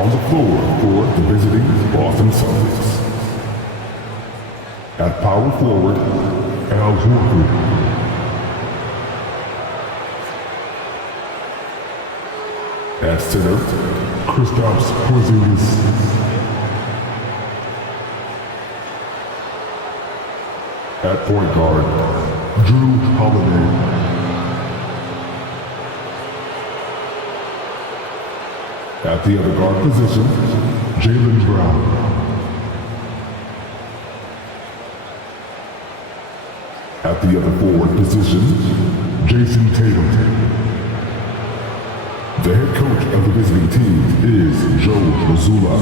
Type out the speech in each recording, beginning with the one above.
on the floor for the visiting Boston Celtics. At power forward, Al Horford. At center, Kristaps Porzingis. At point guard, Drew Holiday. At the other guard position, Jaylen Brown. At the other forward position, Jason Tatum. The head coach of the visiting team is Joe Mazzulla.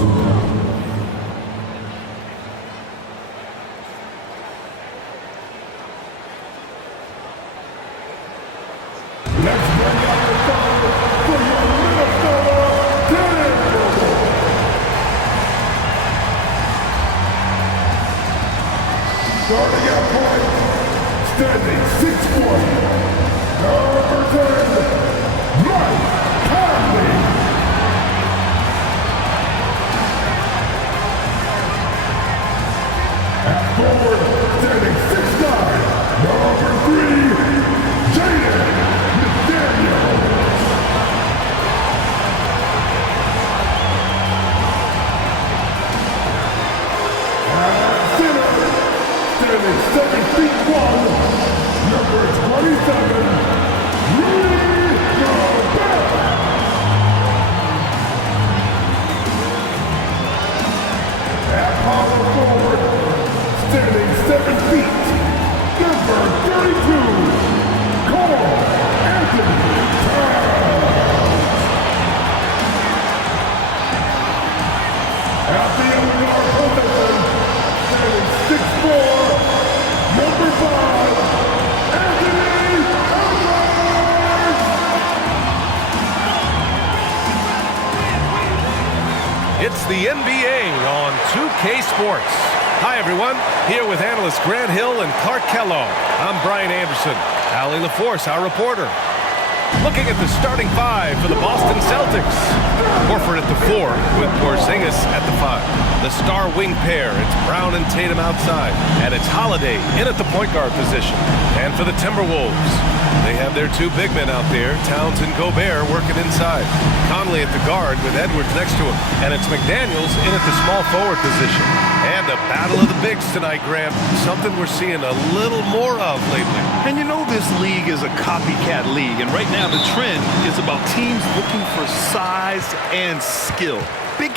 Let's bring out the fire for your Minnesota Timberwolves. Starting at point, standing 6'1", number 10, Mike Conley. At forward, standing 6'9", number 3, Jaden McDaniels. At center, standing 7'1", number 27, Rudy Gobert. At power forward, standing 7 feet, number 32, Cole Anthony Towns. At the other guard position, standing 6'4", number 5, Anthony Edwards. It's the NBA on 2K Sports. Hi, everyone. Here with analysts Grant Hill and Clark Kellogg. I'm Brian Anderson. Allie LaForce, our reporter. Looking at the starting five for the Boston Celtics. Horford at the 4 with Porzingis at the 5. The star wing pair, it's Brown and Tatum outside. And it's Holiday in at the point guard position. And for the Timberwolves, they have their 2 big men out there, Towns and Gobert, working inside. Conley at the guard with Edwards next to him. And it's McDaniels in at the small forward position. And a battle of the bigs tonight, Graham. Something we're seeing a little more of lately. And you know this league is a copycat league. And right now the trend is about teams looking for size and skill. Big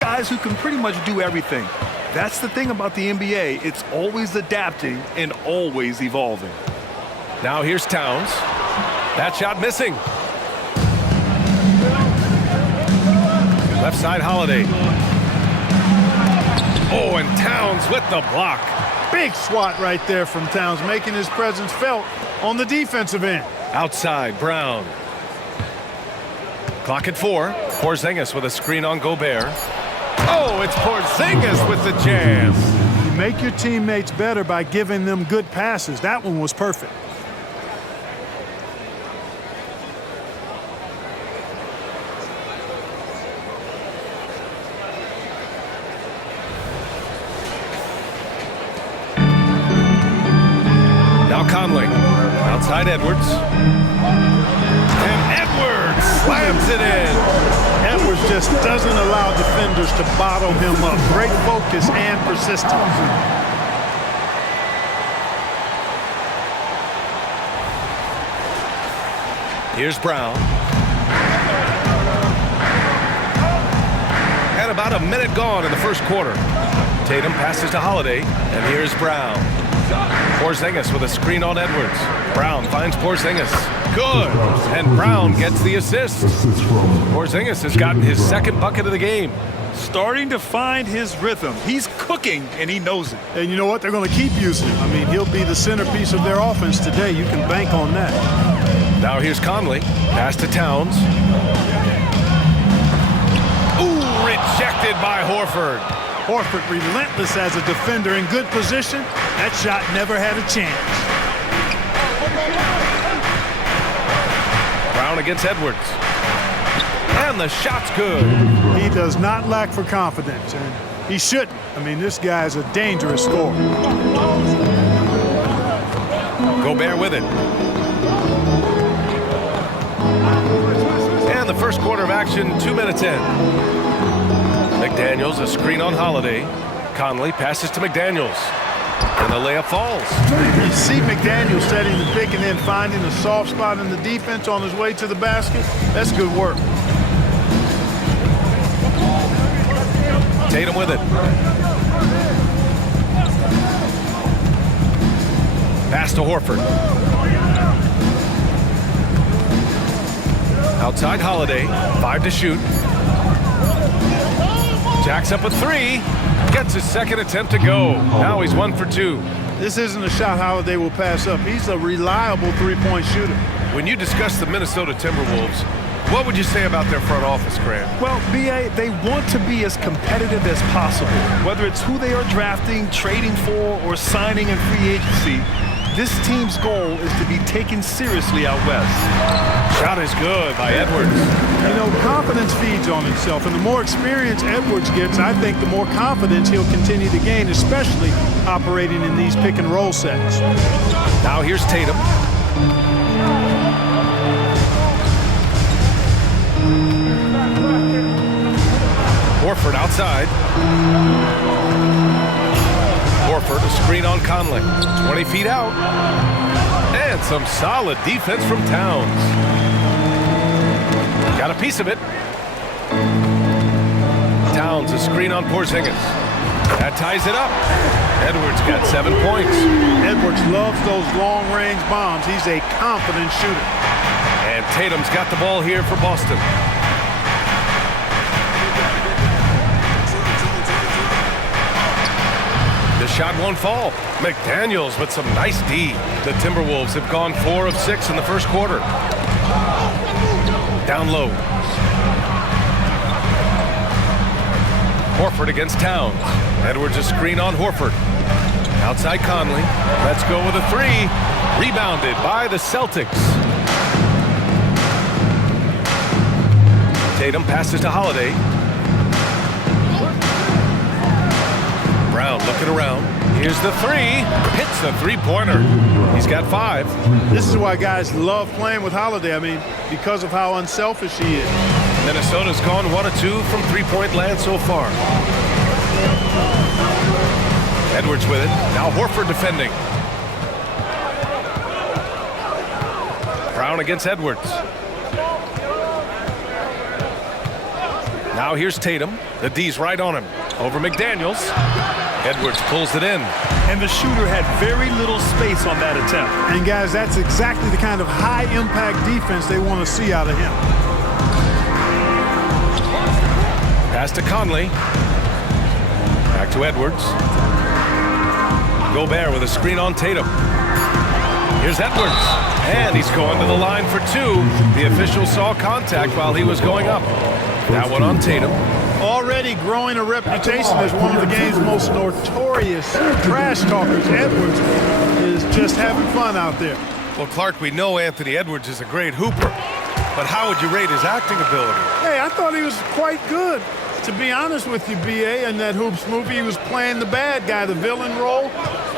guys who can pretty much do everything. That's the thing about the NBA. It's always adapting and always evolving. Now here's Towns. That shot missing. Left side Holiday. Oh, and Towns with the block. Big swat right there from Towns, making his presence felt on the defensive end. Outside, Brown. Clock at 4. Porzingis with a screen on Gobert. Oh, it's Porzingis with the jam. You make your teammates better by giving them good passes. That one was perfect. Now Conley. Outside Edwards. And Edwards slams it in. Edwards just doesn't allow defenders to bottle him up. Great focus and persistence. Here's Brown. And about a minute gone in the first quarter. Tatum passes to Holiday, and here's Brown. Porzingis with a screen on Edwards. Brown finds Porzingis. Good. And Brown gets the assist. Porzingis has gotten his second bucket of the game. Starting to find his rhythm. He's cooking, and he knows it. And you know what? They're going to keep using him. I mean, he'll be the centerpiece of their offense today. You can bank on that. Now here's Conley. Pass to Towns. Ooh, rejected by Horford. Horford relentless as a defender in good position. That shot never had a chance. Brown against Edwards. And the shot's good. He does not lack for confidence, and he shouldn't. I mean, this guy is a dangerous scorer. Gobert with it. And the first quarter of action, 2 minutes in. McDaniels, a screen on Holiday. Conley passes to McDaniels. And the layup falls. You see McDaniels setting the pick and then finding a soft spot in the defense on his way to the basket. That's good work. Tatum with it. Pass to Horford. Outside Holiday. 5 to shoot. Jacks up a 3. Gets his second attempt to go. Now he's 1 for 2. This isn't a shot Holiday will pass up. He's a reliable three-point shooter. When you discuss the Minnesota Timberwolves, what would you say about their front office, Grant? Well, B.A., they want to be as competitive as possible. Whether it's who they are drafting, trading for, or signing in free agency, this team's goal is to be taken seriously out west. Shot is good by Edwards. You know, confidence feeds on itself, and the more experience Edwards gets, I think the more confidence he'll continue to gain, especially operating in these pick-and-roll sets. Now here's Tatum. Horford outside. Horford, a screen on Conley. 20 feet out. And some solid defense from Towns. Got a piece of it. Towns, a screen on Porzingis. That ties it up. Edwards got 7 points. Edwards loves those long-range bombs. He's a confident shooter. And Tatum's got the ball here for Boston. The shot won't fall. McDaniels with some nice D. The Timberwolves have gone 4 of 6 in the first quarter. Down low. Horford against Towns. Edwards a screen on Horford. Outside Conley. Let's go with a 3. Rebounded by the Celtics. Tatum passes to Holiday. Brown looking around. Here's the 3. Hits the three-pointer. He's got 5. This is why guys love playing with Holiday. I mean, because of how unselfish he is. Minnesota's gone 1 of 2 from three-point land so far. Edwards with it. Now Horford defending. Brown against Edwards. Now here's Tatum. The D's right on him. Over McDaniels. Edwards pulls it in. And the shooter had very little space on that attempt. And guys, that's exactly the kind of high-impact defense they want to see out of him. Pass to Conley. Back to Edwards. Gobert with a screen on Tatum. Here's Edwards. And he's going to the line for 2. The official saw contact while he was going up. That one on Tatum. Already growing a reputation as one of the game's most notorious trash talkers. Edwards is just having fun out there. Well, Clark, we know Anthony Edwards is a great hooper. But how would you rate his acting ability? Hey, I thought he was quite good. To be honest with you, B.A., in that Hoops movie, he was playing the bad guy, the villain role.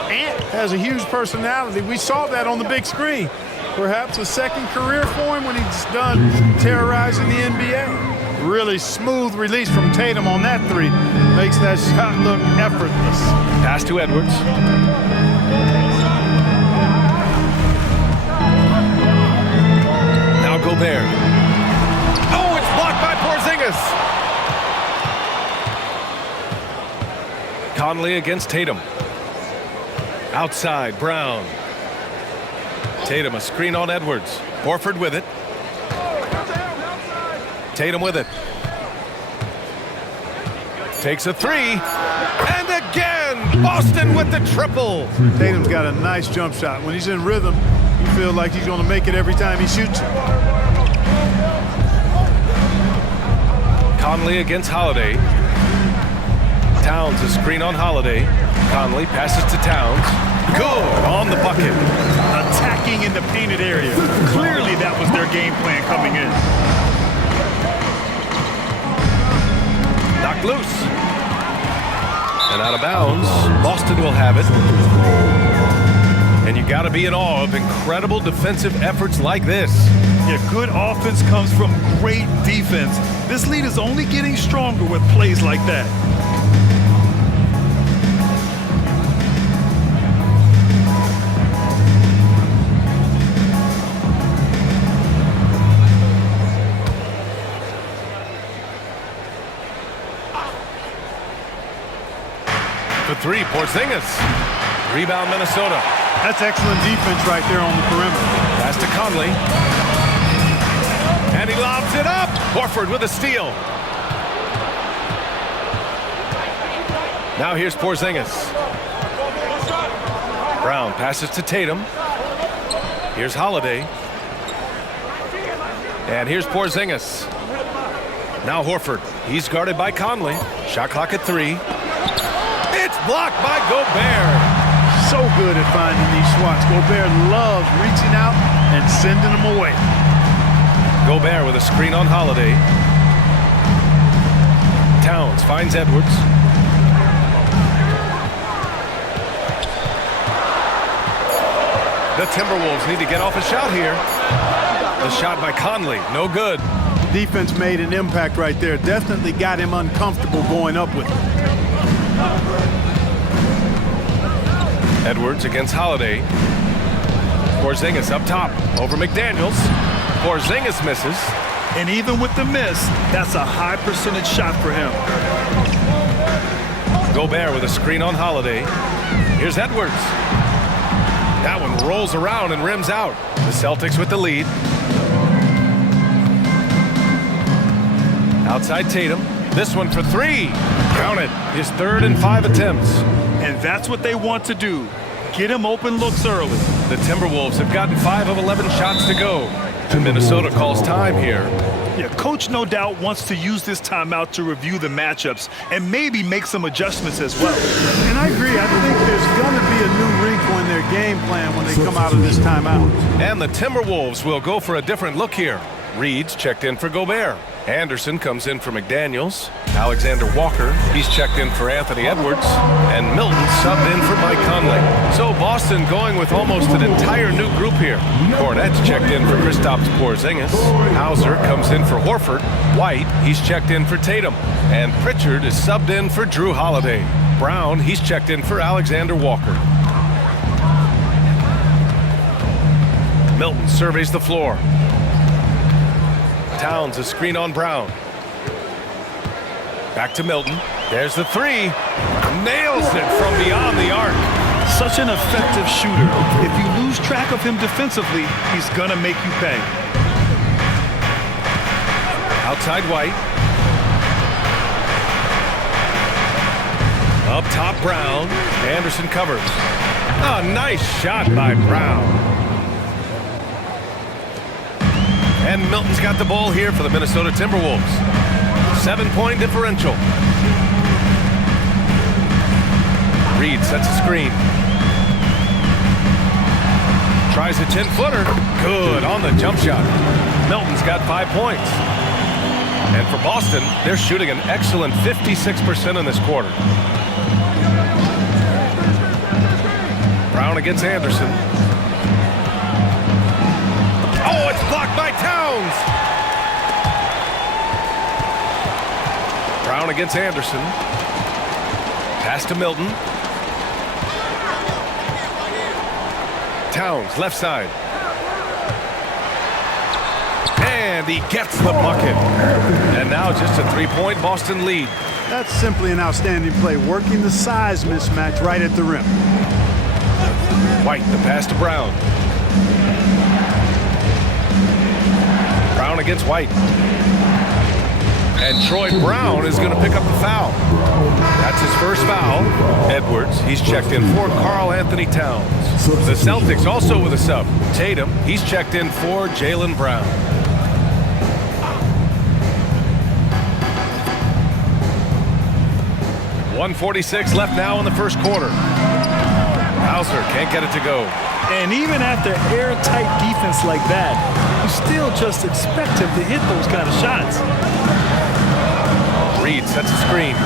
Ant has a huge personality. We saw that on the big screen. Perhaps a second career for him when he's done terrorizing the NBA. Really smooth release from Tatum on that 3. Makes that shot look effortless. Pass to Edwards. Now Gobert. Oh, it's blocked by Porzingis. Conley against Tatum. Outside, Brown. Tatum, a screen on Edwards. Horford with it. Tatum with it. Takes a 3. And again, Boston with the triple. Tatum's got a nice jump shot. When he's in rhythm, you feel like he's going to make it every time he shoots it. Conley against Holiday. Towns, a screen on Holiday. Conley passes to Towns. Good on the bucket. Attacking in the painted area. Clearly that was their game plan coming in. Knocked loose. And out of bounds. Boston will have it. And you got to be in awe of incredible defensive efforts like this. Yeah, good offense comes from great defense. This lead is only getting stronger with plays like that. For three, Porzingis. Rebound, Minnesota. That's excellent defense right there on the perimeter. Pass to Conley. And he lobs it up. Horford with a steal. Now here's Porzingis. Brown passes to Tatum. Here's Holiday. And here's Porzingis. Now Horford. He's guarded by Conley. Shot clock at 3. It's blocked by Gobert. So good at finding these swats. Gobert loves reaching out and sending them away. Gobert with a screen on Holiday. Towns finds Edwards. The Timberwolves need to get off a shot here. The shot by Conley, no good. Defense made an impact right there. Definitely got him uncomfortable going up with it. Edwards against Holiday. Porzingis up top over McDaniels. Porzingis misses. And even with the miss, that's a high percentage shot for him. Gobert with a screen on Holiday. Here's Edwards. That one rolls around and rims out. The Celtics with the lead. Outside Tatum. This one for 3. Count it. His 3rd and 5 attempts. And that's what they want to do. Get him open looks early. The Timberwolves have gotten 5 of 11 shots to go. And Minnesota calls time here. Yeah, coach no doubt wants to use this timeout to review the matchups and maybe make some adjustments as well. And I agree. I think there's going to be a new wrinkle in their game plan when they come out of this timeout. And the Timberwolves will go for a different look here. Reed's checked in for Gobert. Anderson comes in for McDaniels. Alexander Walker, he's checked in for Anthony Edwards. And Milton subbed in for Mike Conley. So Boston going with almost an entire new group here. Cornette's checked in for Kristaps Porzingis. Hauser comes in for Horford. White, he's checked in for Tatum. And Pritchard is subbed in for Drew Holiday. Brown, he's checked in for Alexander Walker. Milton surveys the floor. Towns, a screen on Brown. Back to Milton. There's the 3. Nails it from beyond the arc. Such an effective shooter. If you lose track of him defensively, he's gonna make you pay. Outside White. Up top Brown. Anderson covers. A nice shot by Brown. And Milton's got the ball here for the Minnesota Timberwolves. 7-point differential. Reed sets a screen. Tries a 10-footer. Good on the jump shot. Milton's got 5 points. And for Boston, they're shooting an excellent 56% in this quarter. Brown against Anderson. Oh, it's blocked by Towns. Brown against Anderson. Pass to Milton. Towns, left side. And he gets the bucket. And now just a 3-point Boston lead. That's simply an outstanding play, working the size mismatch right at the rim. White, the pass to Brown. Brown against White. And Troy Brown is going to pick up the foul. That's his first foul. Edwards, he's checked in for Karl Anthony Towns. The Celtics also with a sub. Tatum, he's checked in for Jaylen Brown. 1:46 left now in the first quarter. Hauser can't get it to go. And even after airtight defense like that, you still just expect him to hit those kind of shots. Reed sets a screen.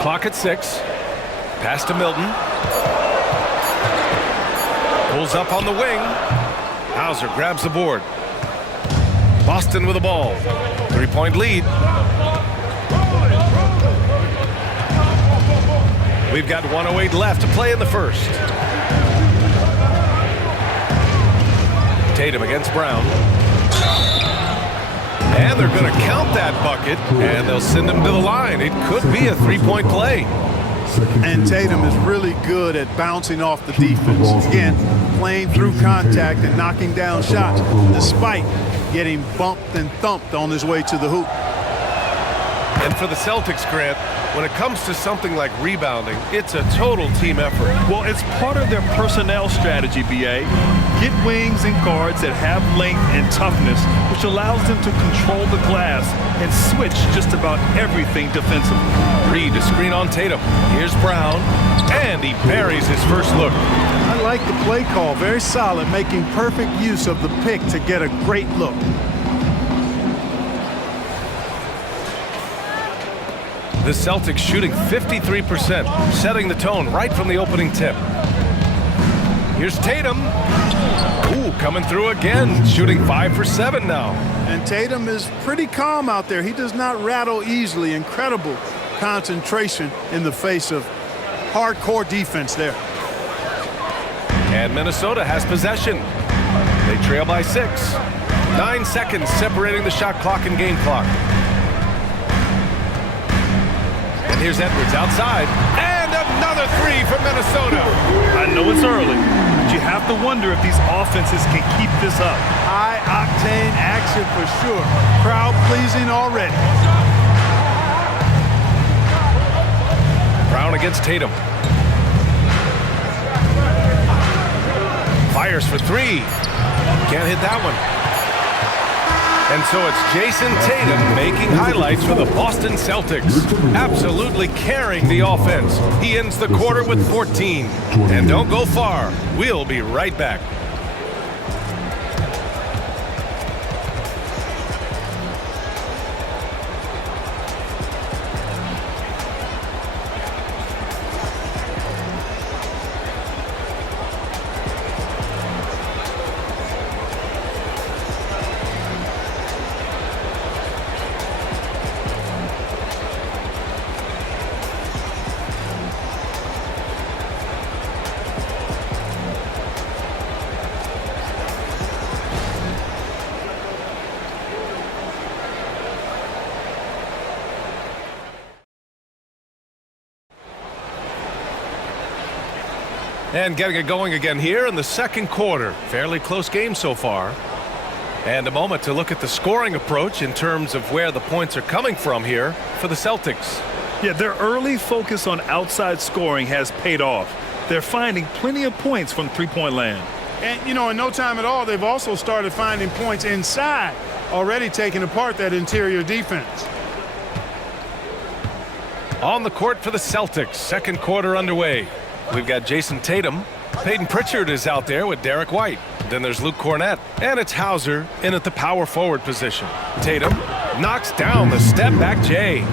Clock at 6. Pass to Milton. Pulls up on the wing. Hauser grabs the board. Boston with the ball. 3-point lead. We've got 1:08 left to play in the first. Tatum against Brown. And they're going to count that bucket, and they'll send him to the line. It could be a 3-point play. And Tatum is really good at bouncing off the defense. Again, playing through contact and knocking down shots, despite getting bumped and thumped on his way to the hoop. And for the Celtics, Grant, when it comes to something like rebounding, it's a total team effort. Well, it's part of their personnel strategy, BA. Get wings and guards that have length and toughness, which allows them to control the glass and switch just about everything defensively. Reed to screen on Tatum. Here's Brown, and he buries his first look. I like the play call. Very solid, making perfect use of the pick to get a great look. The Celtics shooting 53%, setting the tone right from the opening tip. Here's Tatum. Ooh, coming through again, shooting 5 for 7 now. And Tatum is pretty calm out there. He does not rattle easily. Incredible concentration in the face of hardcore defense there. And Minnesota has possession. They trail by 6. 9 seconds separating the shot clock and game clock. And here's Edwards outside. And another 3 for Minnesota. I know it's early, but you have to wonder if these offenses can keep this up. High-octane action for sure. Crowd-pleasing already. Brown against Tatum. Fires for 3. Can't hit that one. And so it's Jason Tatum making highlights for the Boston Celtics. Absolutely carrying the offense. He ends the quarter with 14. And don't go far. We'll be right back. And getting it going again here in the second quarter. Fairly close game so far. And a moment to look at the scoring approach in terms of where the points are coming from here for the Celtics. Yeah, their early focus on outside scoring has paid off. They're finding plenty of points from three-point land. And, you know, in no time at all, they've also started finding points inside, already taking apart that interior defense. On the court for the Celtics, second quarter underway. We've got Jason Tatum. Peyton Pritchard is out there with Derek White. Then there's Luke Cornett. And it's Hauser in at the power forward position. Tatum knocks down the step-back J.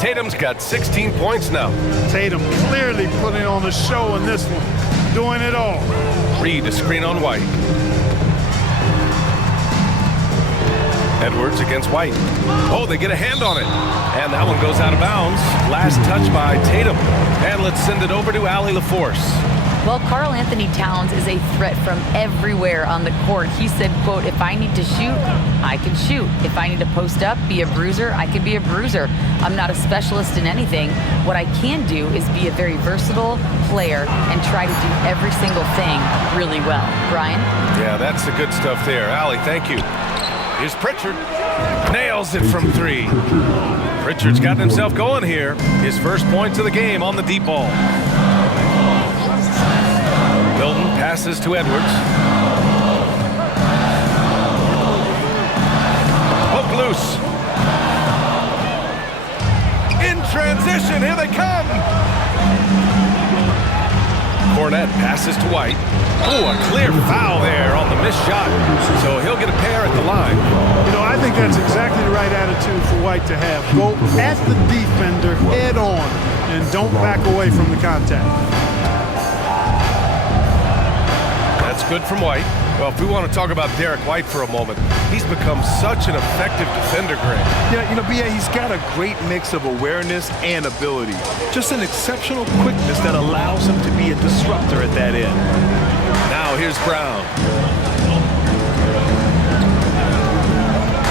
Tatum's got 16 points now. Tatum clearly putting on the show in this one. Doing it all. Reed to screen on White. Edwards against White. Oh, they get a hand on it. And that one goes out of bounds. Last touch by Tatum. And let's send it over to Allie LaForce. Well, Karl Anthony Towns is a threat from everywhere on the court. He said, quote, if I need to shoot, I can shoot. If I need to post up, be a bruiser, I can be a bruiser. I'm not a specialist in anything. What I can do is be a very versatile player and try to do every single thing really well. Brian? Yeah, that's the good stuff there. Allie, thank you. Here's Pritchard. Nails it from 3. Pritchard's gotten himself going here. His first points of the game on the deep ball. Milton passes to Edwards. Poke loose. transition. Here they come. Cornette passes to White. Oh, a clear foul there on the missed shot. So he'll get a pair at the line. You know, I think that's exactly the right attitude for White to have. Go at the defender head on and don't back away from the contact. That's good from White. Well, if we want to talk about Derek White for a moment, he's become such an effective defender, Grant. Yeah, you know, B.A., he's got a great mix of awareness and ability. Just an exceptional quickness that allows him to be a disruptor at that end. Now here's Brown.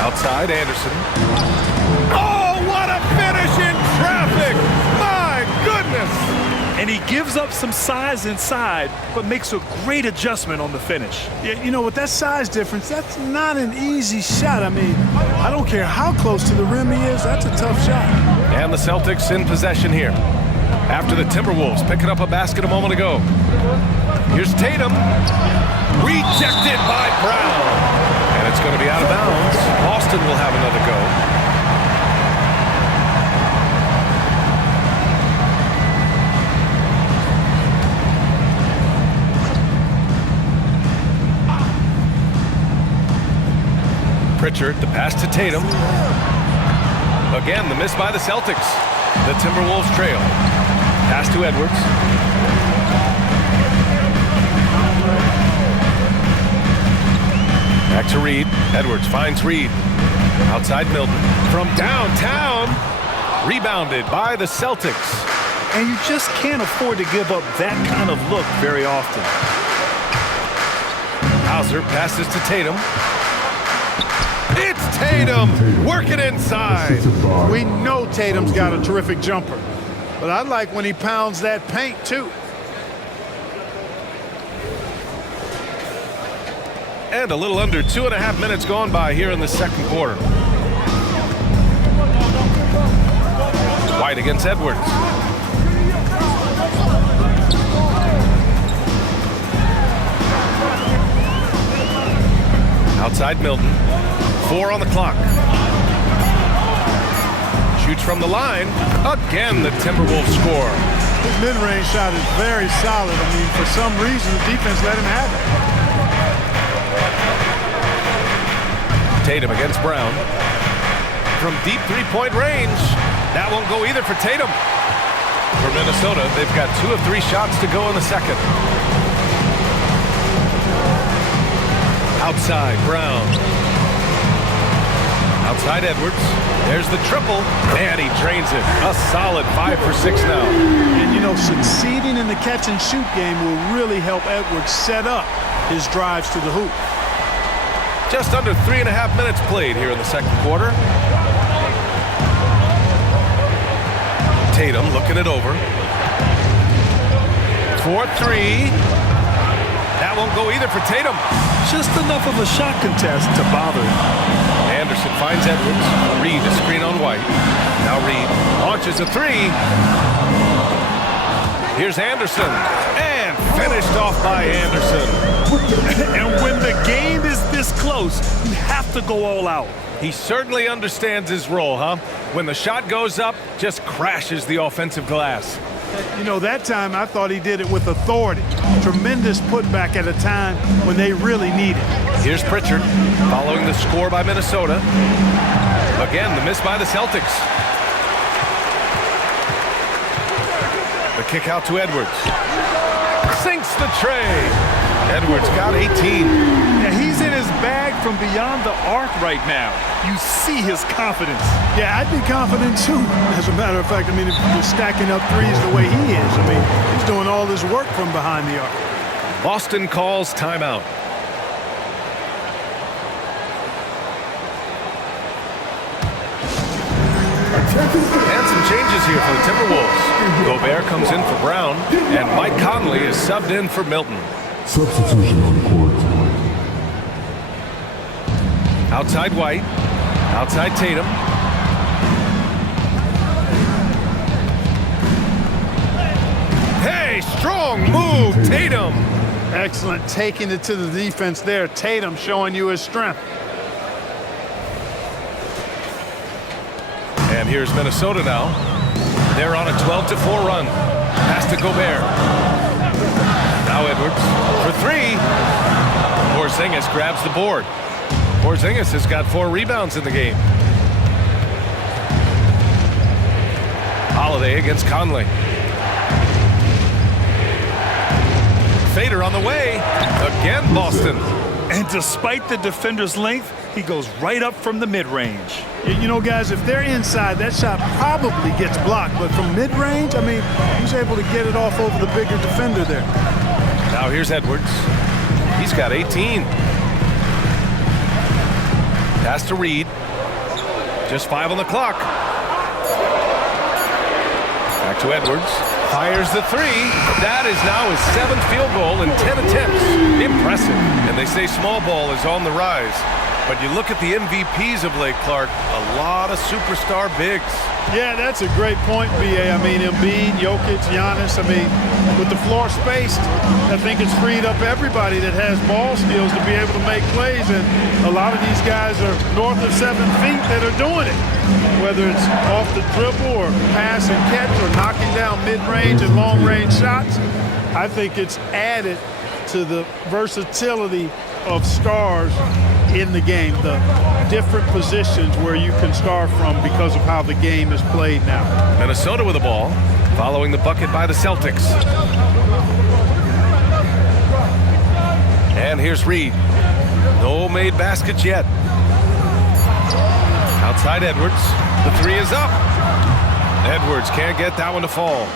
Outside, Anderson. Oh, what a finish in traffic! My goodness! And he gives up some size inside, but makes a great adjustment on the finish. Yeah, you know, with that size difference, that's not an easy shot. I mean, I don't care how close to the rim he is, that's a tough shot. And the Celtics in possession here. After the Timberwolves picking up a basket a moment ago. Here's Tatum. Rejected by Brown. And it's going to be out of bounds. Boston will have another go. Pritchard, the pass to Tatum. Again, the miss by the Celtics. The Timberwolves trail. Pass to Edwards. Back to Reed. Edwards finds Reed. Outside Milton. From downtown. Rebounded by the Celtics. And you just can't afford to give up that kind of look very often. Hauser passes to Tatum. It's Tatum working inside. We know Tatum's got a terrific jumper, but I like when he pounds that paint too. And a little under 2.5 minutes gone by here in the second quarter. White against Edwards. Outside Milton. 4 on the clock. Shoots from the line. Again, the Timberwolves score. His mid-range shot is very solid. I mean, for some reason, the defense let him have it. Tatum against Brown. From deep three-point range. That won't go either for Tatum. For Minnesota, they've got 2 of 3 shots to go in the second. Outside, Brown. Outside Edwards. There's the triple. And he drains it. A solid 5 for 6 now. And, you know, succeeding in the catch-and-shoot game will really help Edwards set up his drives to the hoop. Just under 3.5 minutes played here in the second quarter. Tatum looking it over. 4-3. That won't go either for Tatum. Just enough of a shot contest to bother him. Anderson finds Edwards. Reed to screen on White. Now Reed launches a 3. Here's Anderson. And finished off by Anderson. And when the game is this close, you have to go all out. He certainly understands his role, huh? When the shot goes up, just crashes the offensive glass. You know, that time I thought he did it with authority. Tremendous putback at a time when they really need it. Here's Pritchard following the score by Minnesota. Again, the miss by the Celtics. The kick out to Edwards. Sinks the tray. Edwards got 18. Yeah, he's in his bag from beyond the arc right now. You see his confidence. Yeah, I'd be confident too. As a matter of fact, I mean, if you're stacking up threes the way he is, I mean, he's doing all his work from behind the arc. Boston calls timeout. And some changes here for the Timberwolves. Gobert comes in for Brown, and Mike Conley is subbed in for Milton. Substitution on the court. Outside White. Outside Tatum. Hey, strong move, Tatum. Excellent, taking it to the defense there. Tatum showing you his strength. And here's Minnesota now. They're on a 12-4 run. Pass to Gobert. Now Edwards for three. Porzingis grabs the board. Porzingis has got 4 rebounds in the game. Holiday against Conley. Fader on the way. Again, Boston. And despite the defender's length, he goes right up from the mid-range. You know, guys, if they're inside, that shot probably gets blocked. But from mid-range, I mean, he's able to get it off over the bigger defender there. Now here's Edwards. He's got 18. Pass to Reed. Just 5 on the clock. Back to Edwards. Fires the three. That is now his 7th field goal in 10 attempts. Impressive. And they say small ball is on the rise. But you look at the MVPs of late, Clark, a lot of superstar bigs. Yeah, that's a great point, B.A. I mean, Embiid, Jokic, Giannis. I mean, with the floor spaced, I think it's freed up everybody that has ball skills to be able to make plays. And a lot of these guys are north of 7 feet that are doing it, whether it's off the dribble or pass and catch or knocking down mid-range and long-range shots. I think it's added to the versatility of stars in the game, the different positions where you can star from because of how the game is played now. Minnesota with the ball, following the bucket by the Celtics. And here's Reed. No made baskets yet. Outside Edwards. The three is up. Edwards can't get that one to fall.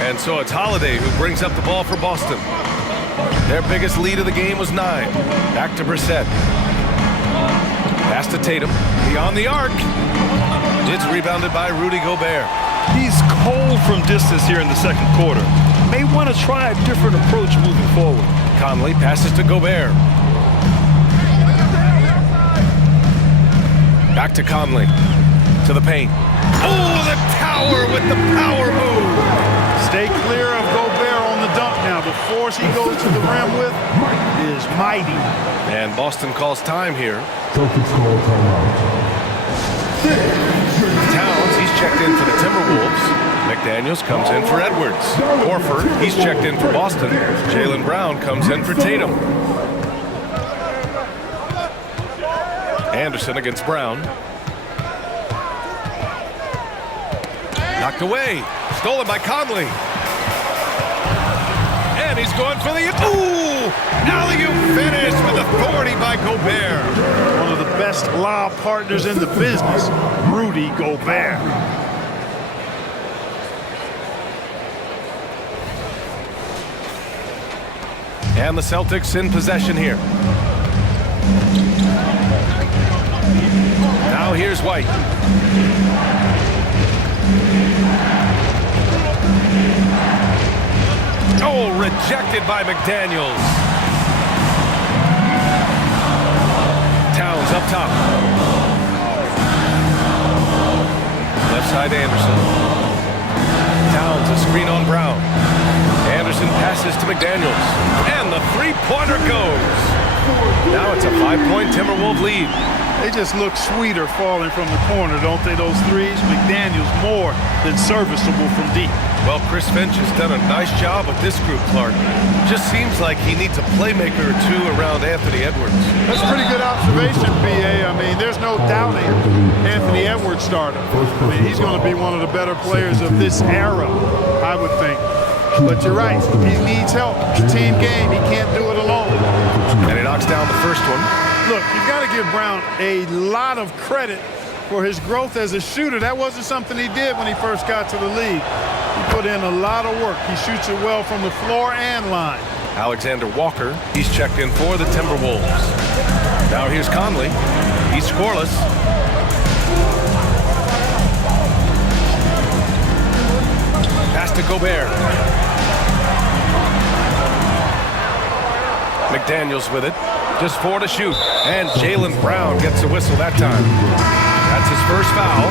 And so it's Holiday who brings up the ball for Boston. Their biggest lead of the game was 9. Back to Brissett. Pass to Tatum. Beyond the arc. It's rebounded by Rudy Gobert. He's cold from distance here in the second quarter. May want to try a different approach moving forward. Conley passes to Gobert. Back to Conley. To the paint. Oh, the tower with the power move. Stay clear of Gobert on the dunk now. The force he goes to the rim with is mighty. And Boston calls time here. Celtics call timeout. Towns, he's checked in for the Timberwolves. McDaniels comes in for Edwards. Horford, he's checked in for Boston. Jaylen Brown comes in for Tatum. Anderson against Brown. Knocked away. Stolen by Conley. And he's going for the... Ooh! Alley-oop finish with authority by Gobert. One of the best lob partners in the business, Rudy Gobert. And the Celtics in possession here. Now here's White. Oh, rejected by McDaniels. Towns up top. Left side Anderson. Towns a screen on Brown. Anderson passes to McDaniels. And the three-pointer goes. Now it's a 5-point Timberwolves lead. They just look sweeter falling from the corner, don't they, those threes? McDaniels more than serviceable from deep. Well, Chris Finch has done a nice job with this group, Clark. Just seems like he needs a playmaker or two around Anthony Edwards. That's a pretty good observation, B.A. I mean, there's no doubting Anthony Edwards starter. I mean, he's going to be one of the better players of this era, I would think. But you're right, he needs help. It's a team game. He can't do it alone. And he knocks down the first one. Look, you've got to give Brown a lot of credit for his growth as a shooter. That wasn't something he did when he first got to the league. He put in a lot of work. He shoots it well from the floor and line. Alexander Walker, he's checked in for the Timberwolves. Now here's Conley. He's scoreless. Pass to Gobert. McDaniels with it. Just 4 to shoot. And Jaylen Brown gets a whistle that time. That's his first foul.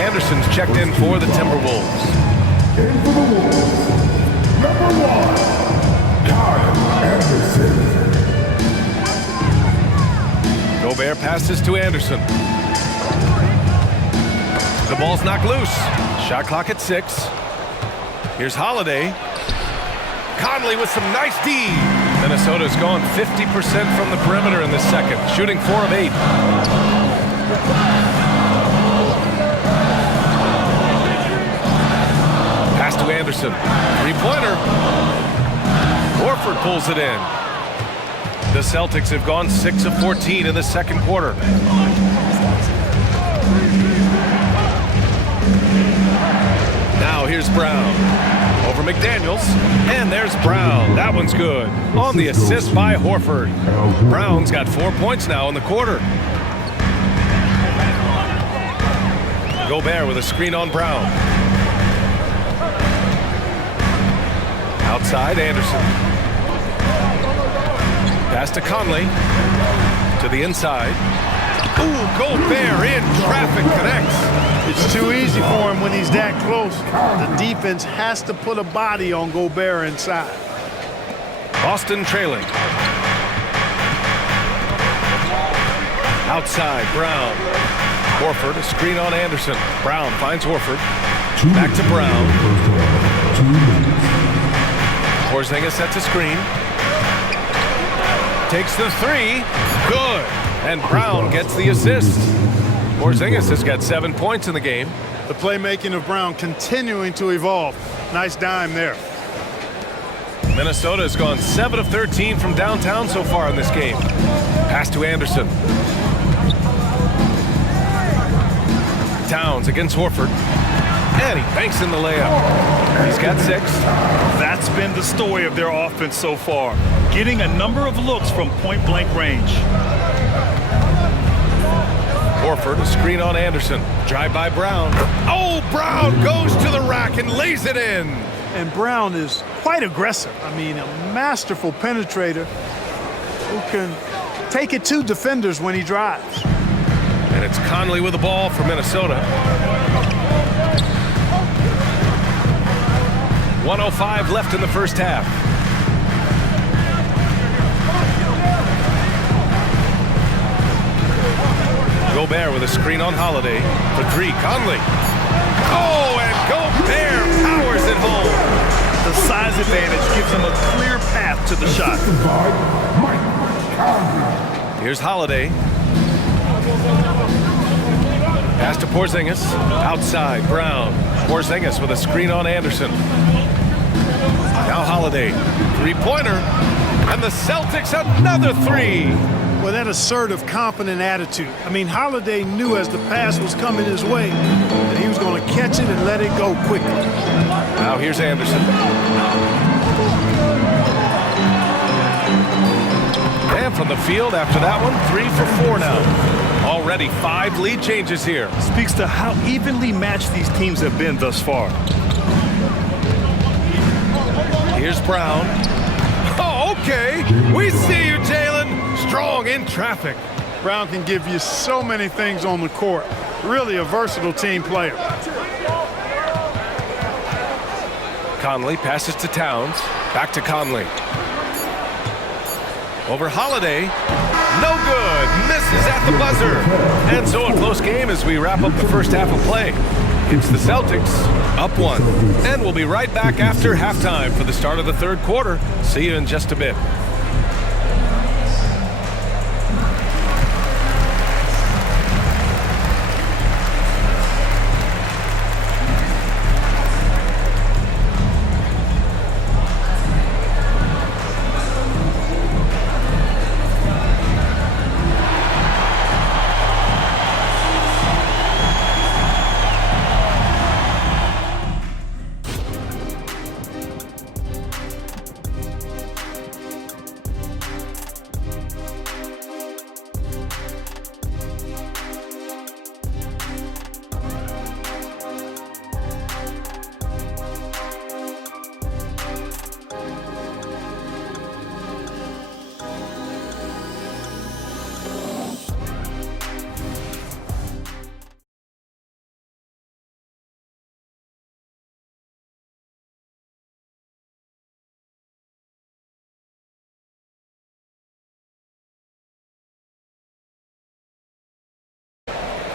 Anderson's checked in for the Timberwolves. In for the Wolves, number 1, Kyle Anderson. Gobert passes to Anderson. The ball's knocked loose. Shot clock at 6. Here's Holiday. Conley with some nice D. Minnesota's gone 50% from the perimeter in this second, shooting 4 of 8. Pass to Anderson. Three-pointer. Horford pulls it in. The Celtics have gone 6 of 14 in the second quarter. Now here's Brown. Over McDaniels. And there's Brown. That one's good. On the assist by Horford. Brown's got 4 points now in the quarter. Gobert with a screen on Brown. Outside, Anderson. Pass to Conley. To the inside. Ooh, Gobert in traffic, connects. It's too easy for him when he's that close. The defense has to put a body on Gobert inside. Boston trailing. Outside, Brown. Horford, a screen on Anderson. Brown finds Horford. Back to Brown. Porzingis sets a screen. Takes the 3. Good. And Brown gets the assist. Porzingis has got 7 points in the game. The playmaking of Brown continuing to evolve. Nice dime there. Minnesota has gone 7 of 13 from downtown so far in this game. Pass to Anderson. Towns against Horford. And he banks in the layup. He's got 6. That's been the story of their offense so far. Getting a number of looks from point-blank range. Horford, a screen on Anderson. Drive by Brown. Oh, Brown goes to the rack and lays it in. And Brown is quite aggressive. I mean, a masterful penetrator who can take it to defenders when he drives. And it's Conley with the ball for Minnesota. 1:05 left in the first half. Gobert with a screen on Holiday. For 3, Conley. Oh, and Gobert powers it home. The size advantage gives him a clear path to the shot. Here's Holiday. Pass to Porzingis. Outside, Brown. Porzingis with a screen on Anderson. Now Holiday. Three-pointer. And the Celtics another 3. Well, that assertive, confident attitude. I mean, Holiday knew as the pass was coming his way that he was going to catch it and let it go quickly. Now here's Anderson. And from the field after that one, 3 for 4 now. Already 5 lead changes here. Speaks to how evenly matched these teams have been thus far. Here's Brown. Oh, okay. We see you, Jalen. Strong in traffic. Brown can give you so many things on the court. Really a versatile team player. Conley passes to Towns. Back to Conley. Over Holiday. No good. Misses at the buzzer. And so a close game as we wrap up the first half of play. It's the Celtics up 1. And we'll be right back after halftime for the start of the third quarter. See you in just a bit.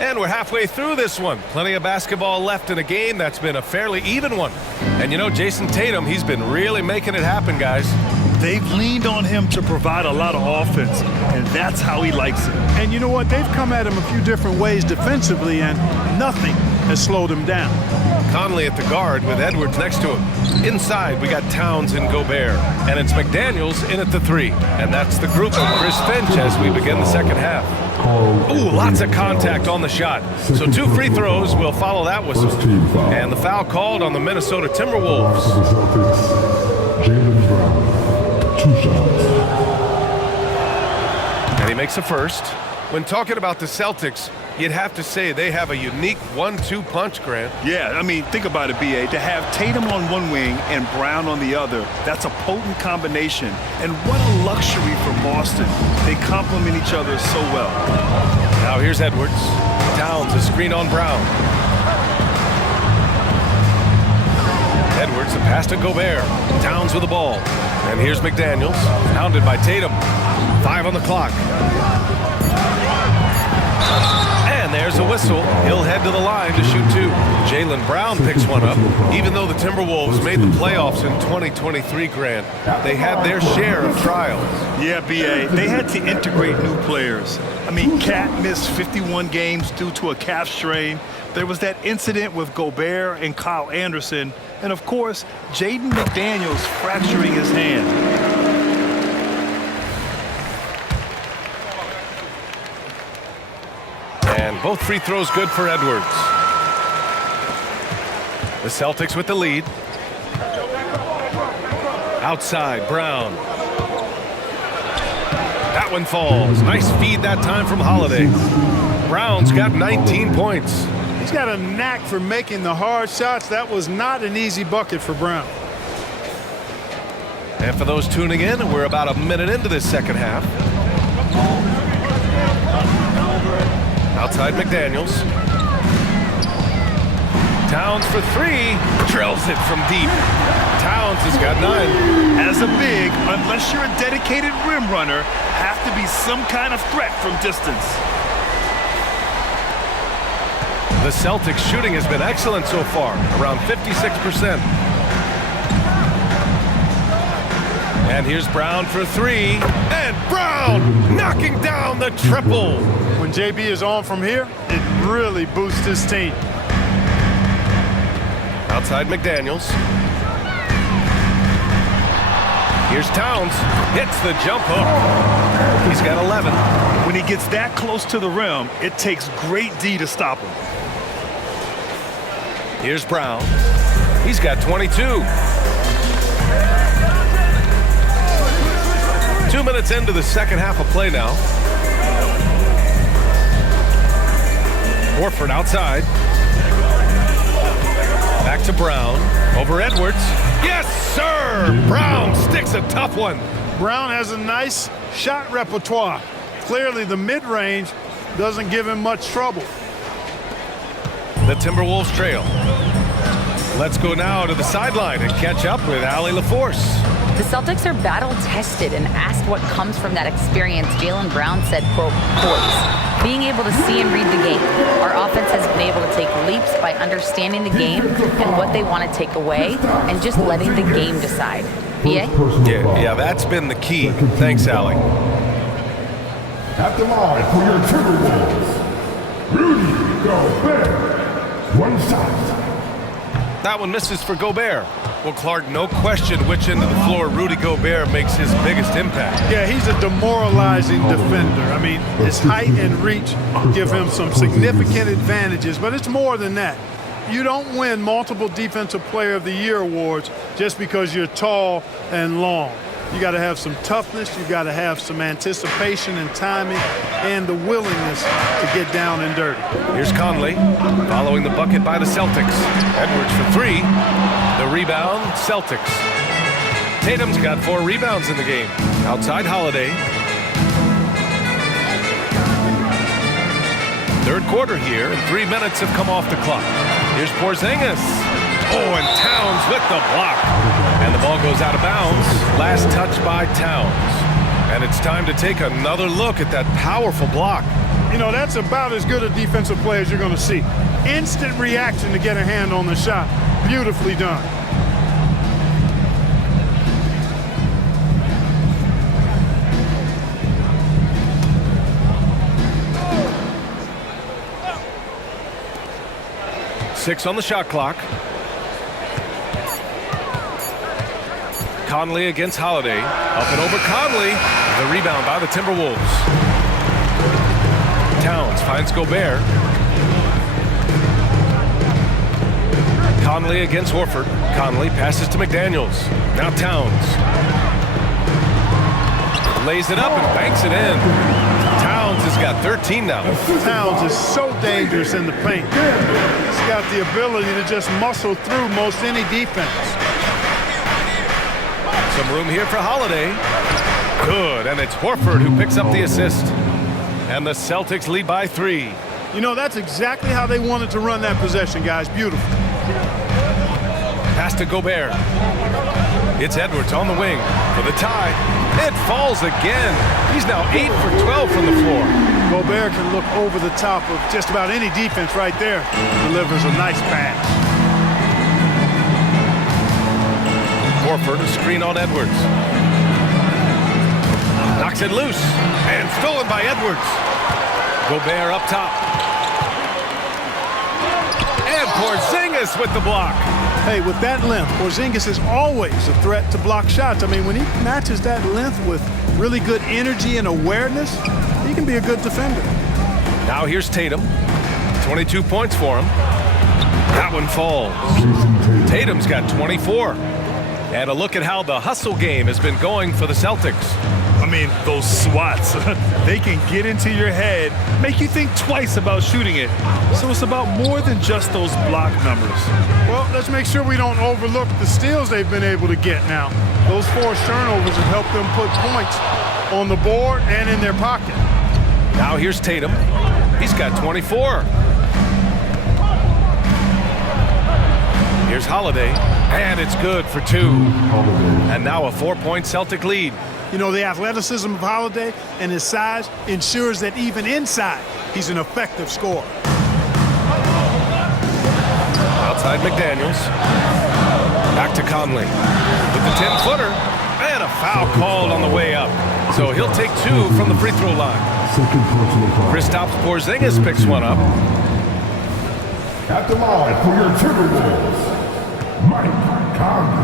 And we're halfway through this one. Plenty of basketball left in a game that's been a fairly even one. And you know, Jason Tatum, he's been really making it happen, guys. They've leaned on him to provide a lot of offense, and that's how he likes it. And you know what? They've come at him a few different ways defensively, and nothing has slowed him down. Conley at the guard with Edwards next to him. Inside, we got Towns and Gobert. And it's McDaniels in at the 3. And that's the group of Chris Finch as we begin the second half. Ooh, lots of contact on the shot. So 2 free throws will follow that whistle. And the foul called on the Minnesota Timberwolves. Jaylen Brown, 2 shots. And he makes a first. When talking about the Celtics, you'd have to say they have a unique 1-2 punch, Grant. Yeah, I mean, think about it, B.A. To have Tatum on one wing and Brown on the other, that's a potent combination. And what a luxury for Boston. They complement each other so well. Now here's Edwards. Towns, a screen on Brown. Edwards, a pass to Gobert. Towns with the ball. And here's McDaniels, pounded by Tatum. 5 on the clock. And there's a whistle. He'll head to the line to shoot 2. Jaylen Brown picks one up. Even though the Timberwolves made the playoffs in 2023, Grant, they had their share of trials. Yeah, B.A., they had to integrate new players. I mean, Cat missed 51 games due to a calf strain. There was that incident with Gobert and Kyle Anderson. And, of course, Jaden McDaniels fracturing his hand. And both free throws good for Edwards. The Celtics with the lead. Outside, Brown. That one falls. Nice feed that time from Holiday. Brown's got 19 points. He's got a knack for making the hard shots. That was not an easy bucket for Brown. And for those tuning in, we're about a minute into this second half. Outside McDaniels. Towns for 3. Drills it from deep. Towns has got 9. As a big, unless you're a dedicated rim runner, have to be some kind of threat from distance. The Celtics shooting has been excellent so far, around 56%. And here's Brown for 3. And Brown knocking down the triple. When JB is on from here, it really boosts his team. Outside McDaniels. Here's Towns. Hits the jump hook. He's got 11. When he gets that close to the rim, it takes great D to stop him. Here's Brown. He's got 22. 2 minutes into the second half of play now. Horford outside. Back to Brown. Over Edwards. Yes, sir! Brown sticks a tough one. Brown has a nice shot repertoire. Clearly, the mid-range doesn't give him much trouble. The Timberwolves trail. Let's go now to the sideline and catch up with Allie LaForce. The Celtics are battle-tested, and asked what comes from that experience, Jaylen Brown said, quote, poise. Being able to see and read the game. Our offense has been able to take leaps by understanding the game and what they want to take away and just letting the game decide. B.A.? Yeah, that's been the key. Thanks, Allie. At the line for your Timberwolves, Rudy Gobert. 1 shot. That one misses for Gobert. Well, Clark, no question which end of the floor Rudy Gobert makes his biggest impact. Yeah, he's a demoralizing defender. I mean, his height and reach give him some significant advantages, but it's more than that. You don't win multiple Defensive Player of the Year awards just because you're tall and long. You got to have some toughness, you got to have some anticipation and timing, and the willingness to get down and dirty. Here's Conley, following the bucket by the Celtics. Edwards for 3. The rebound, Celtics. Tatum's got 4 rebounds in the game. Outside Holiday. Third quarter here, and 3 minutes have come off the clock. Here's Porzingis. Oh, and Towns with the block. And the ball goes out of bounds. Last touch by Towns. And it's time to take another look at that powerful block. You know, that's about as good a defensive play as you're going to see. Instant reaction to get a hand on the shot. Beautifully done. Six on the shot clock. Conley against Holiday. Up and over Conley. The rebound by the Timberwolves. Towns finds Gobert. Conley against Horford. Conley passes to McDaniels. Now Towns. Lays it up and banks it in. Towns has got 13 now. Towns is so dangerous in the paint. He's got the ability to just muscle through most any defense. Some room here for Holiday. Good, and it's Horford who picks up the assist. And the Celtics lead by 3. You know, that's exactly how they wanted to run that possession, guys. Beautiful. Pass to Gobert. It's Edwards on the wing for the tie. It falls again. He's now 8 for 12 from the floor. Gobert can look over the top of just about any defense right there. Delivers a nice pass. Horford, a screen on Edwards. Knocks it loose and stolen by Edwards. Gobert up top. And Porzingis with the block. Hey, with that length, Porzingis is always a threat to block shots. I mean, when he matches that length with really good energy and awareness, he can be a good defender. Now here's Tatum. 22 points for him. That one falls. Tatum's got 24. And a look at how the hustle game has been going for the Celtics. I mean, those swats, they can get into your head, make you think twice about shooting it. So it's about more than just those block numbers. Well, let's make sure we don't overlook the steals they've been able to get now. Those forced turnovers have helped them put points on the board and in their pocket. Now here's Tatum. He's got 24. Here's Holiday, and it's good for 2. And now a 4-point Celtic lead. You know, the athleticism of Holiday and his size ensures that even inside, he's an effective scorer. Outside McDaniels. Back to Conley with the 10-footer. And a foul called on the way up. So he'll take 2 from the free throw line. Kristaps Porzingis picks one up. At the line for your Timberwolves, Mike Conley.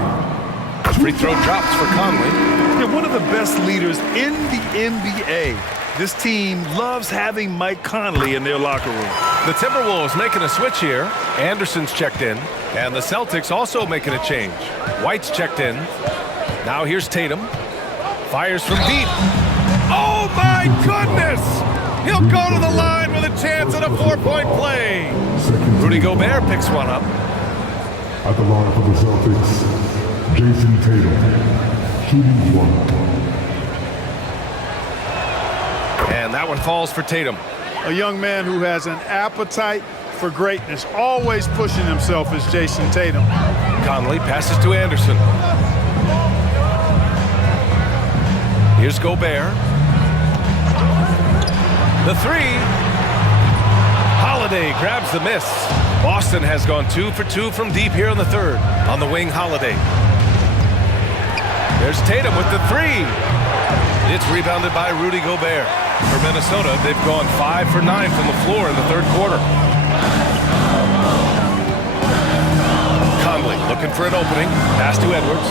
Free throw drops for Conley. They're one of the best leaders in the NBA. This team loves having Mike Conley in their locker room. The Timberwolves making a switch here. Anderson's checked in. And the Celtics also making a change. White's checked in. Now here's Tatum. Fires from deep. Oh my goodness! He'll go to the line with a chance at a 4-point play. Rudy Gobert picks one up. At the line for the Celtics, Jason Tatum, shooting 1. And that one falls for Tatum. A young man who has an appetite for greatness, always pushing himself is Jason Tatum. Conley passes to Anderson. Here's Gobert. The 3. Holiday grabs the miss. Boston has gone 2 for 2 from deep here in the 3rd. On the wing, Holiday. There's Tatum with the 3. It's rebounded by Rudy Gobert. For Minnesota, they've gone 5 for 9 from the floor in the 3rd quarter. Conley looking for an opening. Pass to Edwards.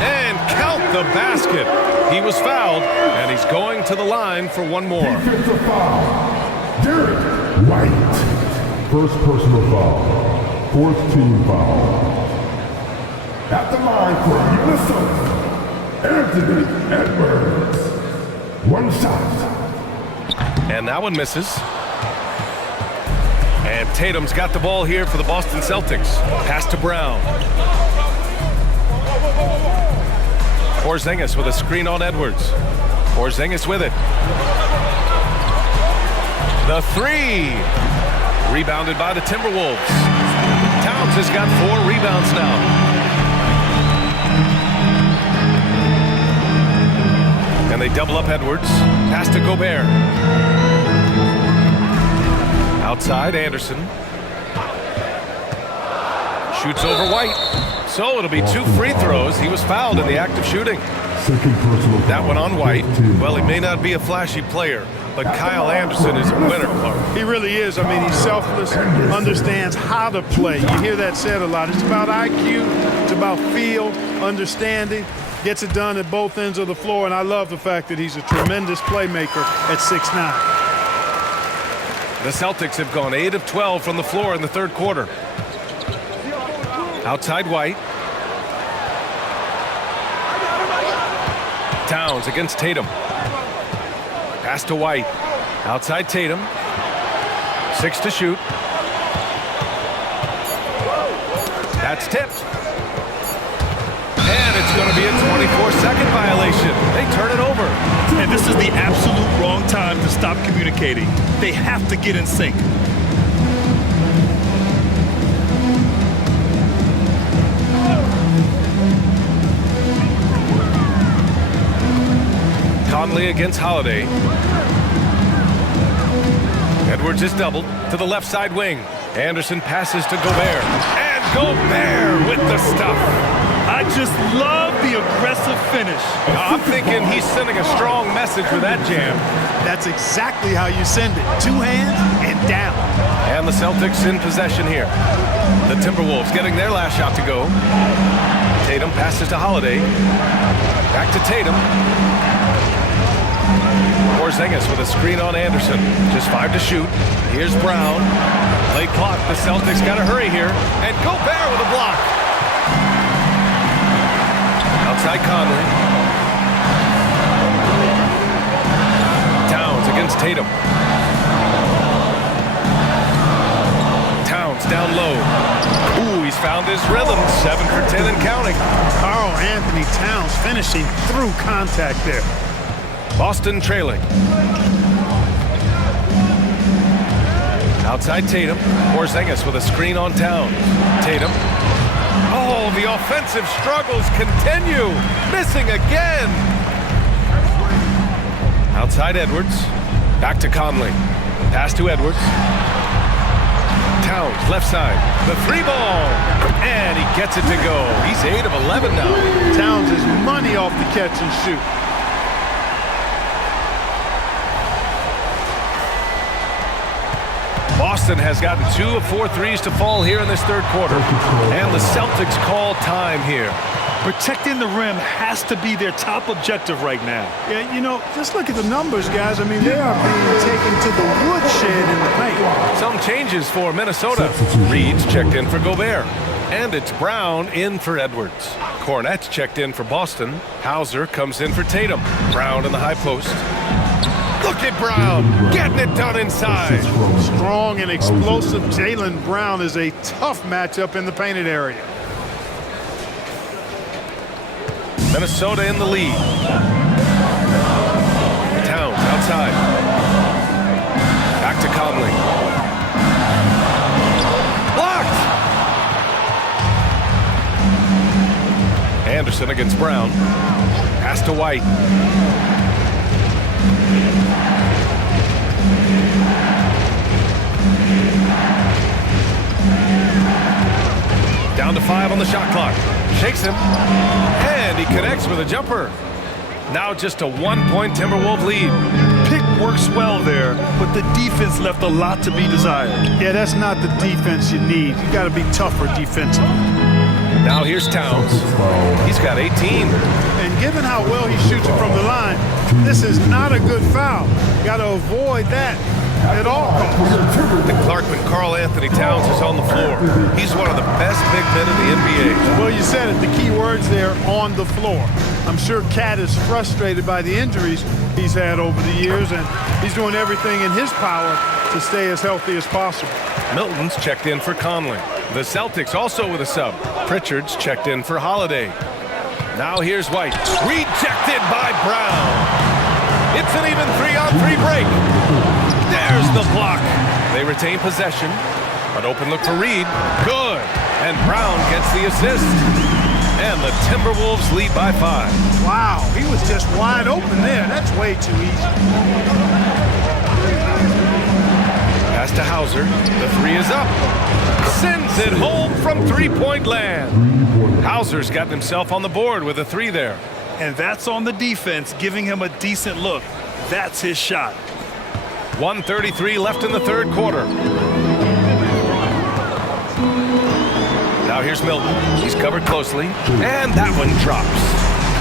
And count the basket. He was fouled, and he's going to the line for one more. Defensive foul, Derek White. First personal foul, 4th team foul. At the line for Minnesota, Anthony Edwards. 1 shot. And that one misses. And Tatum's got the ball here for the Boston Celtics. Pass to Brown. Porzingis with a screen on Edwards. Porzingis with it. The 3. Rebounded by the Timberwolves. Towns has got 4 rebounds now. And they double up Edwards. Pass to Gobert. Outside, Anderson. Shoots over White. So it'll be 2 free throws. He was fouled in the act of shooting. Second personal That foul. one on White. 15 Well, he foul. may not be a flashy player, but Kyle Anderson is a winner, Clark. He really is. I mean, he's selfless, understands how to play. You hear that said a lot. It's about IQ. It's about feel, understanding. Gets it done at both ends of the floor, and I love the fact that he's a tremendous playmaker at 6'9". The Celtics have gone 8 of 12 from the floor in the third quarter. Outside White. Towns against Tatum. Pass to White. Outside Tatum. 6 to shoot. That's tipped. And it's going to be a 24-second violation. They turn it over. And this is the absolute wrong time to stop communicating. They have to get in sync. Conley against Holiday. Edwards is doubled to the left side wing. Anderson passes to Gobert. And Gobert with the stuff. I just love the aggressive finish. I'm thinking he's sending a strong message with that jam. That's exactly how you send it. 2 hands and down. And the Celtics in possession here. The Timberwolves getting their last shot to go. Tatum passes to Holiday. Back to Tatum. Porzingis with a screen on Anderson. Just 5 to shoot. Here's Brown. Late clock. The Celtics got to hurry here. And Gobert with a block. Outside Conley. Towns against Tatum. Towns down low. Ooh, he's found his rhythm. 7 for 10 and counting. Karl Anthony Towns finishing through contact there. Boston trailing. Outside Tatum. Porzingis with a screen on Towns. Tatum. Oh, the offensive struggles continue. Missing again. Outside Edwards. Back to Conley. Pass to Edwards. Towns, left side. The 3 ball. And he gets it to go. He's 8 of 11 now. Towns is money off the catch and shoot. Boston has gotten 2 of 4 threes to fall here in this third quarter. And the Celtics call time here. Protecting the rim has to be their top objective right now. Yeah, you know, just look at the numbers, guys. I mean, they are being taken to the woodshed in the paint. Some changes for Minnesota. Reed's checked in for Gobert. And it's Brown in for Edwards. Cornette's checked in for Boston. Hauser comes in for Tatum. Brown in the high post. Look at Brown getting it done inside. Strong and explosive Jaylen Brown is a tough matchup in the painted area. Minnesota in the lead. Towns outside. Back to Conley. Blocked! Anderson against Brown. Pass to White. Down to 5 on the shot clock. Shakes him. And he connects with a jumper. Now just a 1-point Timberwolves lead. Pick works well there, but the defense left a lot to be desired. Yeah, that's not the defense you need. You got to be tougher defensively. Now here's Towns. He's got 18. And given how well he shoots it from the line, this is not a good foul. Got to avoid that at all costs. And Clark, when Karl Anthony Towns is on the floor, he's one of the best big men in the NBA. Well, you said it. The key words there, on the floor. I'm sure Cat is frustrated by the injuries he's had over the years, and he's doing everything in his power to stay as healthy as possible. Milton's checked in for Conley. The Celtics also with a sub. Pritchard's checked in for Holiday. Now here's White. Rejected by Brown. It's an even 3-on-3 break. There's the block. They retain possession. An open look for Reed. Good. And Brown gets the assist. And the Timberwolves lead by 5. Wow, he was just wide open there. That's way too easy. Pass Pass to Hauser. The three is up. Sends it home from three-point land. Hauser's gotten himself on the board with a three there. And that's on the defense, giving him a decent look. That's his shot. 1:33 left in the third quarter. Now here's Milton. He's covered closely, and that one drops.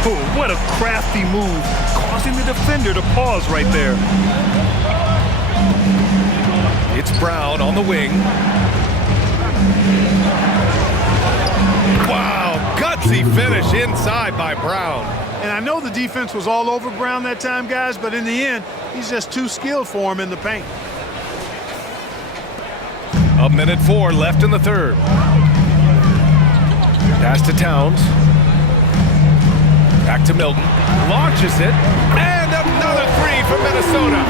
Oh, what a crafty move, causing the defender to pause right there. It's Brown on the wing. Wow, gutsy finish inside by Brown. And I know the defense was all over Brown that time, guys, but in the end, he's just too skilled for him in the paint. 1:04 left in the third. Pass to Towns. Back to Milton. Launches it. And another three for Minnesota.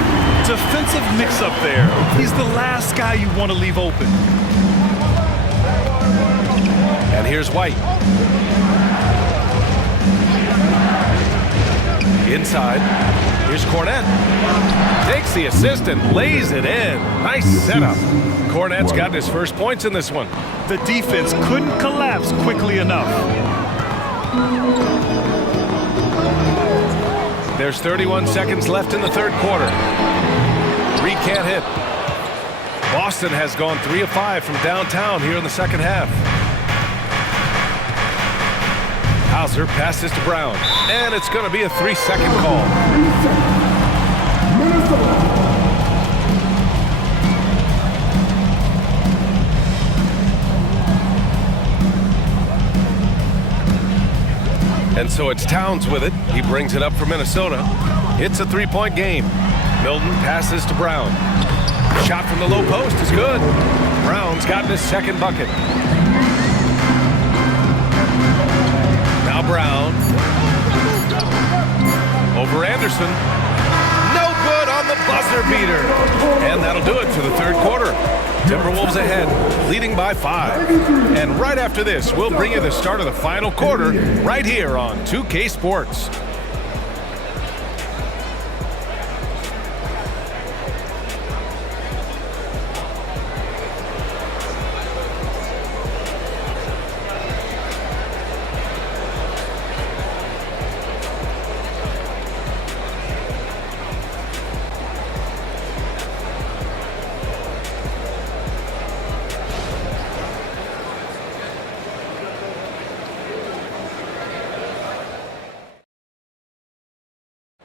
Defensive mix-up there. He's the last guy you want to leave open. And here's White. Inside. Here's Cornette. Takes the assist and lays it in. Nice setup. Cornette's gotten his first points in this one. The defense couldn't collapse quickly enough. There's 31 seconds left in the third quarter. Three can't hit. Boston has gone 3 of 5 from downtown here in the second half. Hauser passes to Brown, and it's going to be a 3-second call. And so it's Towns with it. He brings it up for Minnesota. It's a 3-point game. Milton passes to Brown. Shot from the low post is good. Brown's gotten his second bucket. Now Brown. Over Anderson. No good on the buzzer beater. And that'll do it for the third quarter. Timberwolves ahead, leading by 5. And right after this, we'll bring you the start of the final quarter right here on 2K Sports.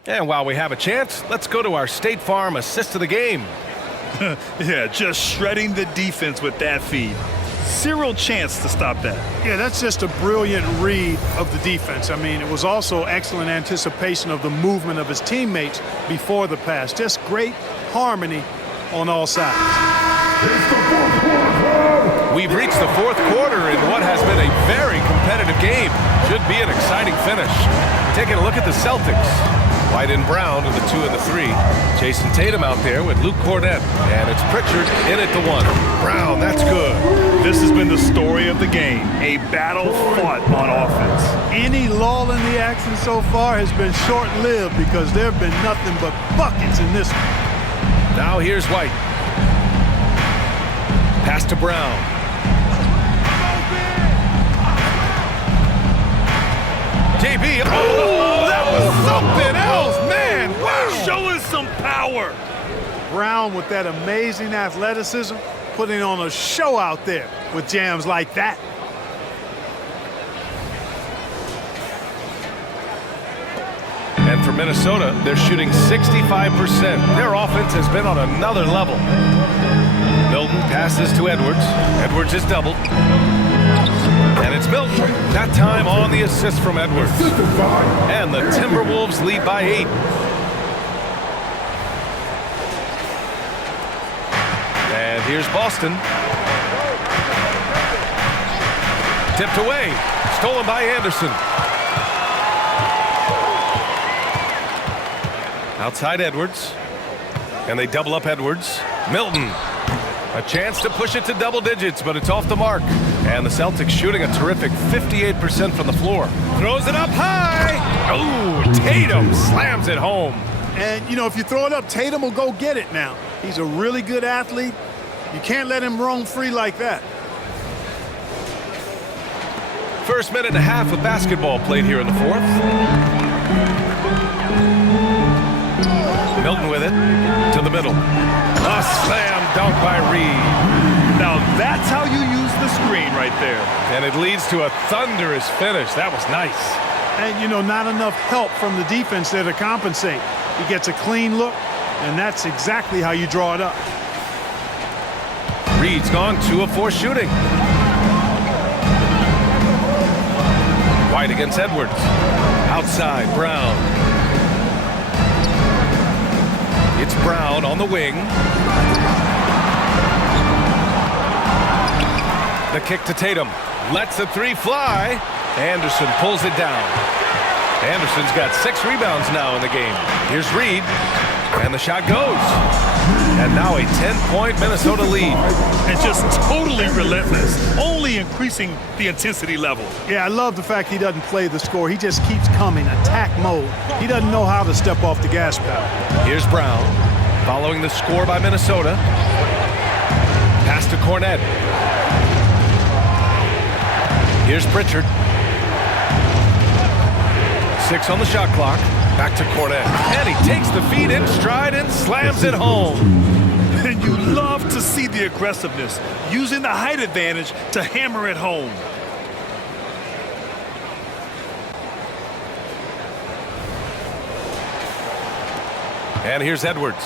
And while we have a chance, let's go to our State Farm assist of the game. Yeah, just shredding the defense with that feed. Zero chance to stop that. Yeah, that's just a brilliant read of the defense. I mean, it was also excellent anticipation of the movement of his teammates before the pass. Just great harmony on all sides. We've reached the fourth quarter in what has been a very competitive game. Should be an exciting finish. Taking a look at the Celtics. White and Brown are the 2 and the 3. Jason Tatum out there with Luke Cornette. And it's Pritchard in at the 1. Brown, that's good. This has been the story of the game. A battle fought on offense. Any lull in the action so far has been short-lived because there have been nothing but buckets in this one. Now here's White. Pass to Brown. JB, oh, that was something else, man. Wow. Show us some power. Brown with that amazing athleticism, putting on a show out there with jams like that. And for Minnesota, they're shooting 65%. Their offense has been on another level. Milton passes to Edwards. Edwards is doubled. And it's Milton. That time on the assist from Edwards. And the Timberwolves lead by 8. And here's Boston. Tipped away. Stolen by Anderson. Outside Edwards. And they double up Edwards. Milton. A chance to push it to double digits, but it's off the mark. And the Celtics shooting a terrific 58% from the floor. Throws it up high. Oh, Tatum slams it home. And, you know, if you throw it up, Tatum will go get it now. He's a really good athlete, You can't let him roam free like that. First minute and a half of basketball played here in the fourth. Milton with it to the middle. A slam dunk by Reed. Now that's how you use the screen right there. And it leads to a thunderous finish. That was nice. And, you know, not enough help from the defense there to compensate. He gets a clean look, and that's exactly how you draw it up. Reed's gone 2 of 4 shooting. White against Edwards. Outside, Brown. It's Brown on the wing. The kick to Tatum. Lets the 3 fly. Anderson pulls it down. Anderson's got 6 rebounds now in the game. Here's Reed. And the shot goes. And now a 10-point Minnesota lead. And just totally relentless, only increasing the intensity level. Yeah, I love the fact he doesn't play the score. He just keeps coming, attack mode. He doesn't know how to step off the gas pedal. Here's Brown, following the score by Minnesota. Pass to Cornette. Here's Pritchard. 6 on the shot clock. Back to Cornette. And he takes the feed in stride and slams it home. And you love to see the aggressiveness, using the height advantage to hammer it home. And here's Edwards.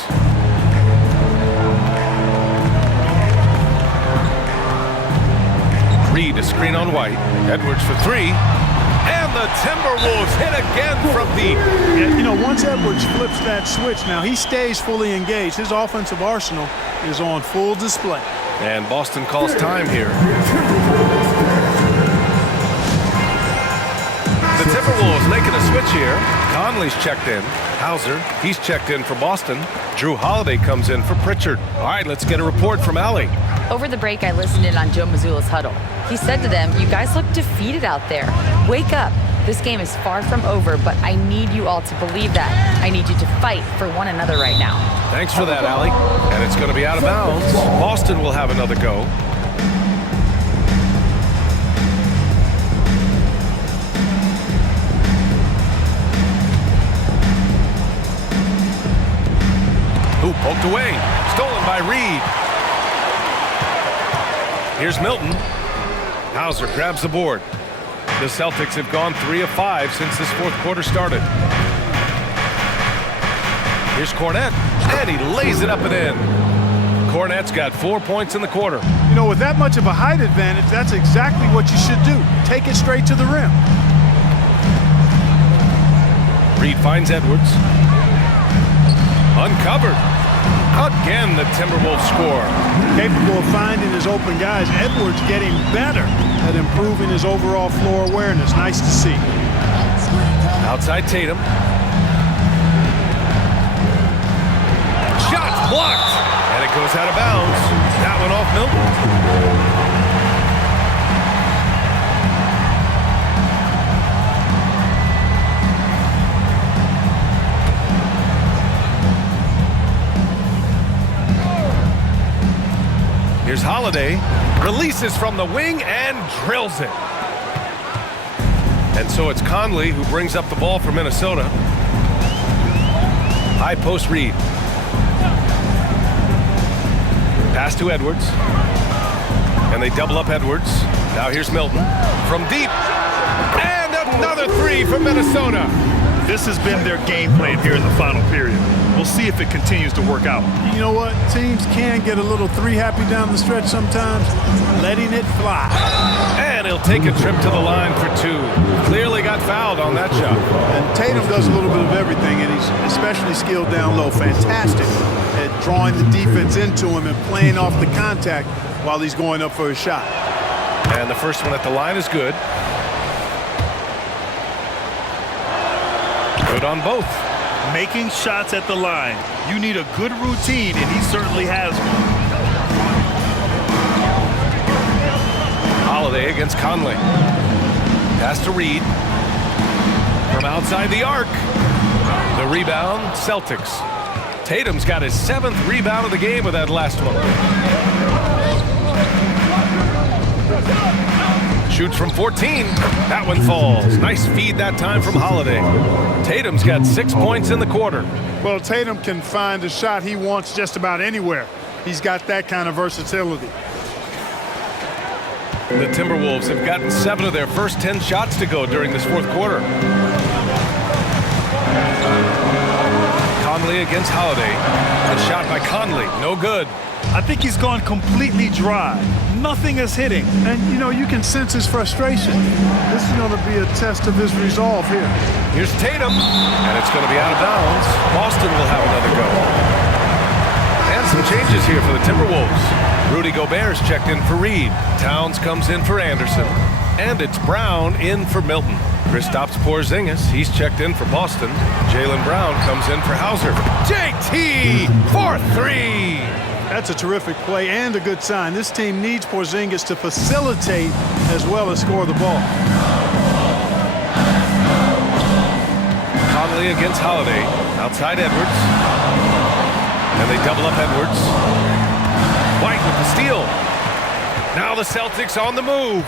Reed, a screen on White. Edwards for 3. And the Timberwolves hit again from deep. Yeah, you know, once Edwards flips that switch, now he stays fully engaged. His offensive arsenal is on full display. And Boston calls time here. The Timberwolves making a switch here. Conley's checked in. Hauser, he's checked in for Boston. Drew Holiday comes in for Pritchard. All right, let's get a report from Allie. Over the break, I listened in on Joe Mazzulla's huddle. He said to them, "You guys look defeated out there. Wake up. This game is far from over, but I need you all to believe that. I need you to fight for one another right now." Thanks for that, Allie. And it's going to be out of bounds. Boston will have another go. Ooh, poked away. Stolen by Reed. Here's Milton. Hauser grabs the board. The Celtics have gone 3 of 5 since this fourth quarter started. Here's Cornette, and he lays it up and in. Cornette's got 4 points in the quarter. You know, with that much of a height advantage, that's exactly what you should do. Take it straight to the rim. Reed finds Edwards. Uncovered. Again, the Timberwolves score. Capable of finding his open guys. Edwards getting better at improving his overall floor awareness. Nice to see. Outside Tatum. Shot's blocked. And it goes out of bounds. That one off Milton. Here's Holiday, releases from the wing and drills it. And so it's Conley who brings up the ball for Minnesota. High post Reed. Pass to Edwards. And they double up Edwards. Now here's Milton from deep. And another 3 from Minnesota. This has been their game plan here in the final period. We'll see if it continues to work out. You know what? Teams can get a little 3-happy down the stretch sometimes, letting it fly. And he'll take a trip to the line for 2. Clearly got fouled on that shot. And Tatum does a little bit of everything, and he's especially skilled down low. Fantastic at drawing the defense into him and playing off the contact while he's going up for a shot. And the first one at the line is good. Good on both. Making shots at the line. You need a good routine, and he certainly has one. Holiday against Conley. Pass to Reed. From outside the arc. The rebound, Celtics. Tatum's got his 7th rebound of the game with that last one. Shoots from 14. That one falls. Nice feed that time from Holiday. Tatum's got 6 points in the quarter. Well, Tatum can find a shot he wants just about anywhere. He's got that kind of versatility. The Timberwolves have gotten 7 of their first 10 shots to go during this fourth quarter. Conley against Holiday. A shot by Conley. No good. I think he's gone completely dry. Nothing is hitting. And, you know, you can sense his frustration. This is going to be a test of his resolve here. Here's Tatum, and it's going to be out of bounds. Boston will have another go. And some changes here for the Timberwolves. Rudy Gobert's checked in for Reed. Towns comes in for Anderson. And it's Brown in for Milton. Kristaps Porzingis, he's checked in for Boston. Jaylen Brown comes in for Hauser. JT for 3. That's a terrific play and a good sign. This team needs Porzingis to facilitate as well as score the ball. Conley against Holiday. Outside Edwards. And they double up Edwards. White with the steal. Now the Celtics on the move.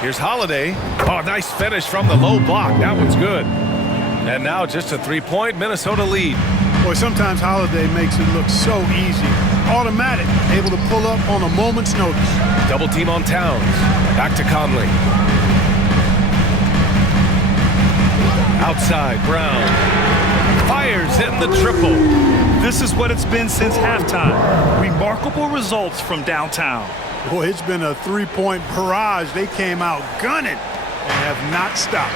Here's Holiday. Oh, nice finish from the low block. That one's good. And now just a 3-point Minnesota lead. Boy, sometimes Holiday makes it look so easy. Automatic, able to pull up on a moment's notice. Double team on Towns. Back to Conley. Outside, Brown. Fires in the triple. This is what it's been since halftime. Remarkable results from downtown. Boy, it's been a 3-point barrage. They came out gunning and have not stopped.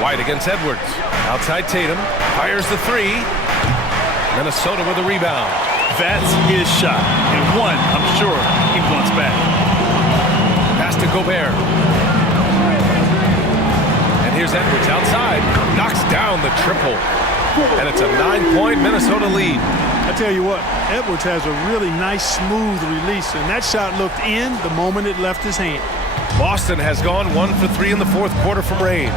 White against Edwards. Outside Tatum. Fires the 3. Minnesota with a rebound. That's his shot. And one, I'm sure, he wants back. Pass to Gobert. And here's Edwards outside. Knocks down the triple. And it's a 9-point Minnesota lead. I tell you what, Edwards has a really nice, smooth release, and that shot looked in the moment it left his hand. Boston has gone 1 for 3 in the fourth quarter from range.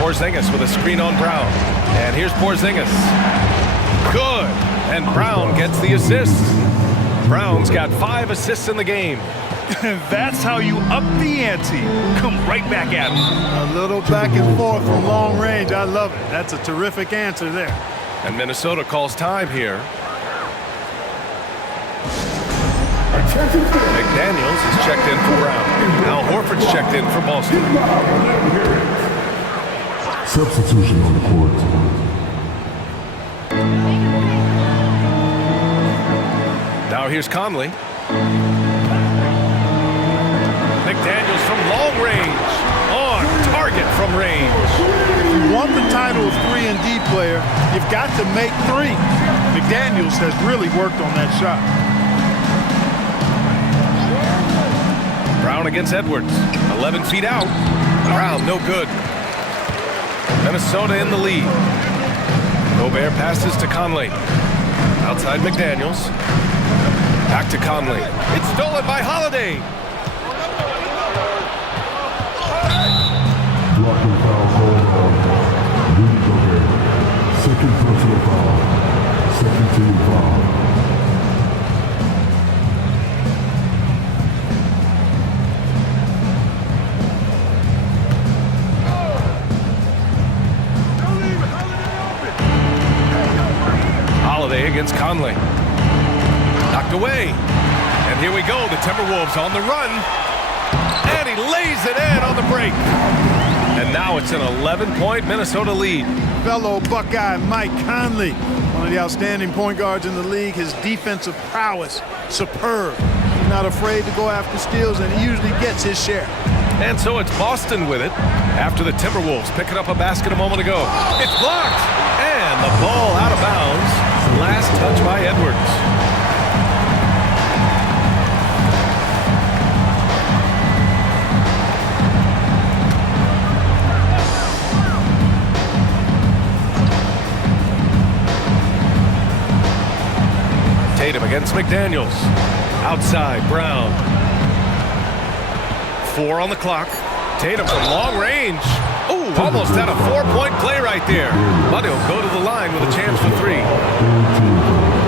Porzingis with a screen on Brown. And here's Porzingis. Good. And Brown gets the assist. Brown's got 5 assists in the game. That's how you up the ante. Come right back at him. A little back and forth from long range. I love it. That's a terrific answer there. And Minnesota calls time here. McDaniels is checked in for Brown. Al Horford's checked in for Boston. Substitution on the court. Now here's Conley. McDaniels from long range. On target from range. If you want the title of 3-and-D player, you've got to make 3. McDaniels has really worked on that shot. Brown against Edwards. 11 feet out. Brown, no good. Minnesota in the lead. Gobert passes to Conley. Outside McDaniels. Back to Conley. It's stolen by Holiday. Blocking foul called on Rudy Gobert. Second personal foul. Second team foul. Holiday against Conley. Knocked away. And here we go. The Timberwolves on the run. And he lays it in on the break. And now it's an 11-point Minnesota lead. Fellow Buckeye Mike Conley, one of the outstanding point guards in the league. His defensive prowess, superb. He's not afraid to go after steals, and he usually gets his share. And so it's Boston with it after the Timberwolves picking up a basket a moment ago. It's blocked. And the ball out of bounds. Last touch by Edwards. Tatum against McDaniels. Outside, Brown. 4 on the clock. Tatum from long range. Ooh, almost had a 4-point play right there. But he'll go to the line with a chance for 3.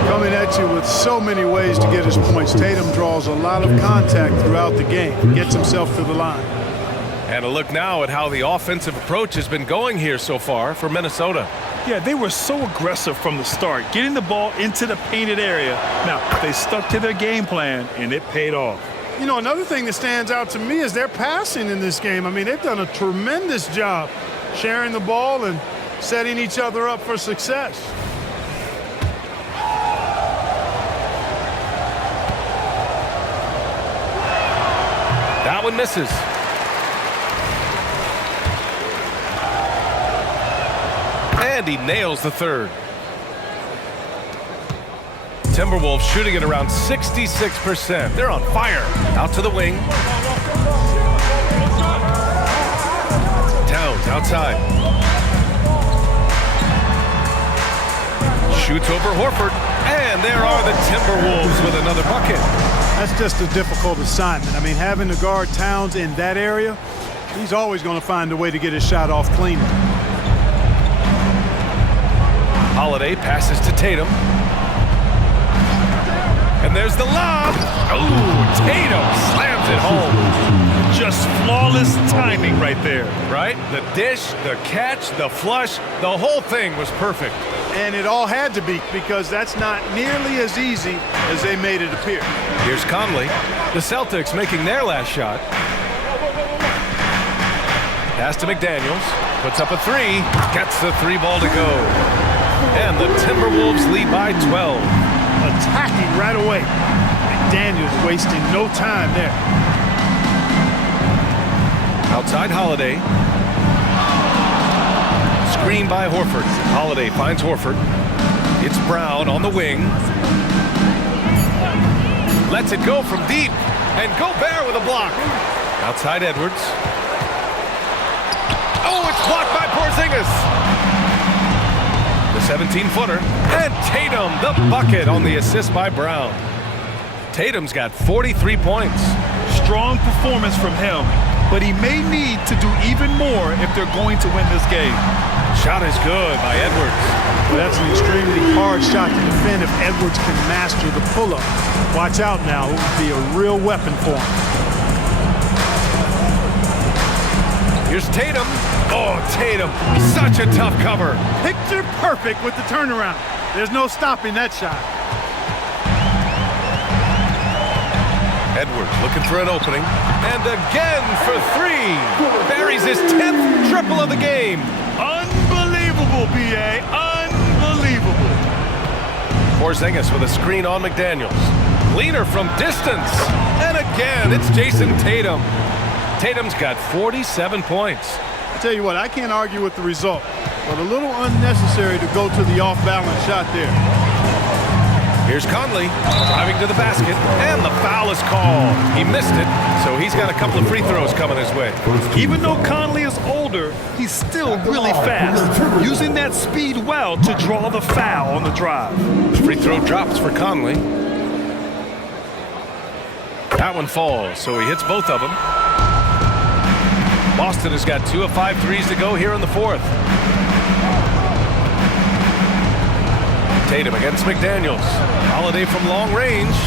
Coming at at you with so many ways to get his points. Tatum draws a lot of contact throughout the game, gets himself to the line. And a look now at how the offensive approach has been going here so far for Minnesota. Yeah, they were so aggressive from the start, getting the ball into the painted area. Now, they stuck to their game plan, and it paid off. You know, another thing that stands out to me is their passing in this game. I mean, they've done a tremendous job sharing the ball and setting each other up for success. That one misses. And he nails the third. Timberwolves shooting at around 66%. They're on fire. Out to the wing. Towns outside. Shoots over Horford. And there are the Timberwolves with another bucket. That's just a difficult assignment. I mean, having to guard Towns in that area, he's always going to find a way to get his shot off cleanly. Holiday passes to Tatum. And there's the lob. Oh, Tatum slams it home. Just flawless timing right there. Right? The dish, the catch, the flush, the whole thing was perfect. And it all had to be, because that's not nearly as easy as they made it appear. Here's Conley. The Celtics making their last shot. Pass to McDaniels. Puts up a three. Gets the three ball to go. And the Timberwolves lead by 12. Attacking right away. McDaniels wasting no time there. Outside Holiday. Screen by Horford. Holiday finds Horford. It's Brown on the wing. Lets it go from deep. And Gobert with a block. Outside Edwards. Oh, it's blocked by Porzingis. The 17-footer. And Tatum, the bucket on the assist by Brown. Tatum's got 43 points. Strong performance from him, but he may need to do even more if they're going to win this game. Shot is good by Edwards. Well, that's an extremely hard shot to defend if Edwards can master the pull-up. Watch out now. It would be a real weapon for him. Here's Tatum. Oh, Tatum. Such a tough cover. Picture perfect with the turnaround. There's no stopping that shot. Edwards looking for an opening. And again for three. Buries his 10th triple of the game. Unbelievable, B.A. Unbelievable. Porzingis with a screen on McDaniels. Leaner from distance. And again, it's Jason Tatum. Tatum's got 47 points. I tell you what, I can't argue with the result, but a little unnecessary to go to the off-balance shot there. Here's Conley driving to the basket, and the foul is called. He missed it, so he's got a couple of free throws coming his way. Even though Conley is older, he's still really fast, using that speed well to draw the foul on the drive. Free throw drops for Conley. That one falls, so he hits both of them. Boston has got 2 of 5 threes to go here in the fourth. Tatum against McDaniels. Holiday from long range.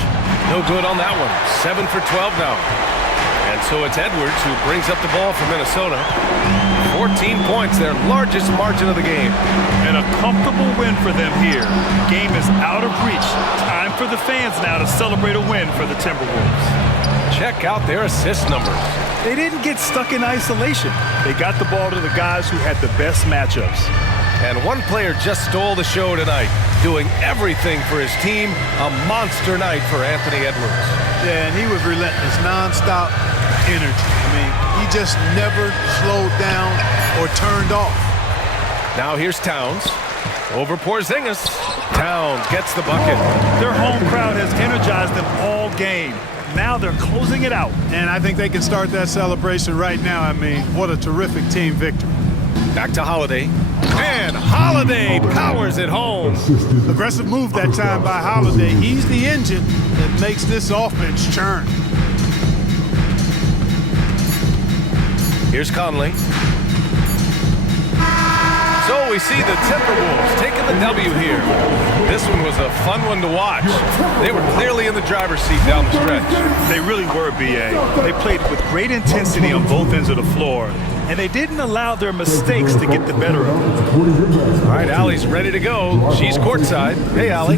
No good on that one. 7 for 12 now. And so it's Edwards who brings up the ball for Minnesota. 14 points, their largest margin of the game. And a comfortable win for them here. Game is out of reach. Time for the fans now to celebrate a win for the Timberwolves. Check out their assist numbers. They didn't get stuck in isolation. They got the ball to the guys who had the best matchups. And one player just stole the show tonight, doing everything for his team. A monster night for Anthony Edwards. Yeah, and he was relentless, nonstop energy. I mean, he just never slowed down or turned off. Now here's Towns. Over Porzingis. Towns gets the bucket. Their home crowd has energized them all game. Now they're closing it out. And I think they can start that celebration right now. I mean, what a terrific team victory. Back to Holiday. And Holiday powers it home. Aggressive move that time by Holiday. He's the engine that makes this offense churn. Here's Conley. So we see the Timberwolves taking the W here. This one was a fun one to watch. They were clearly in the driver's seat down the stretch. They really were, B.A. They played with great intensity on both ends of the floor, and they didn't allow their mistakes to get the better of them. All right, Allie's ready to go. She's courtside. Hey, Allie.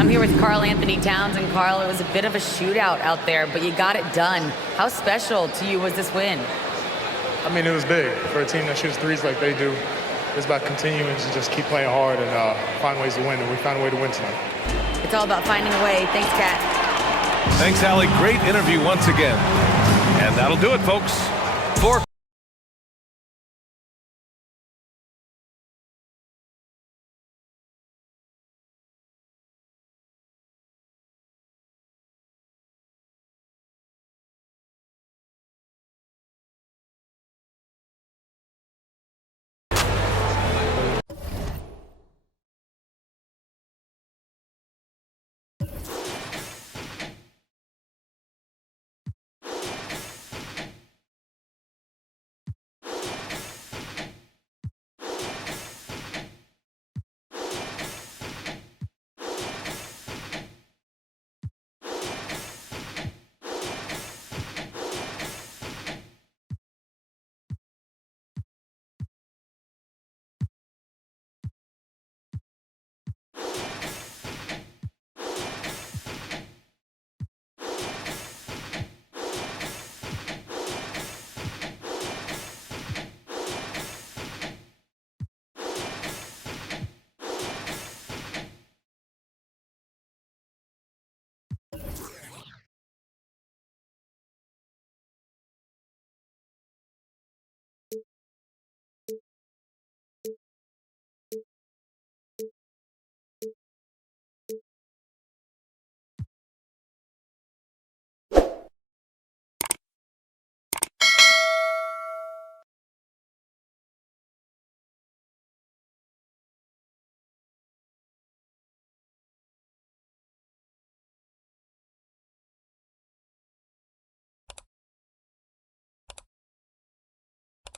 I'm here with Karl Anthony Towns, and Karl, it was a bit of a shootout out there, but you got it done. How special to you was this win? I mean, it was big for a team that shoots threes like they do. It's about continuing to just keep playing hard and find ways to win, and we found a way to win tonight. It's all about finding a way. Thanks, Kat. Thanks, Allie. Great interview once again. And that'll do it, folks.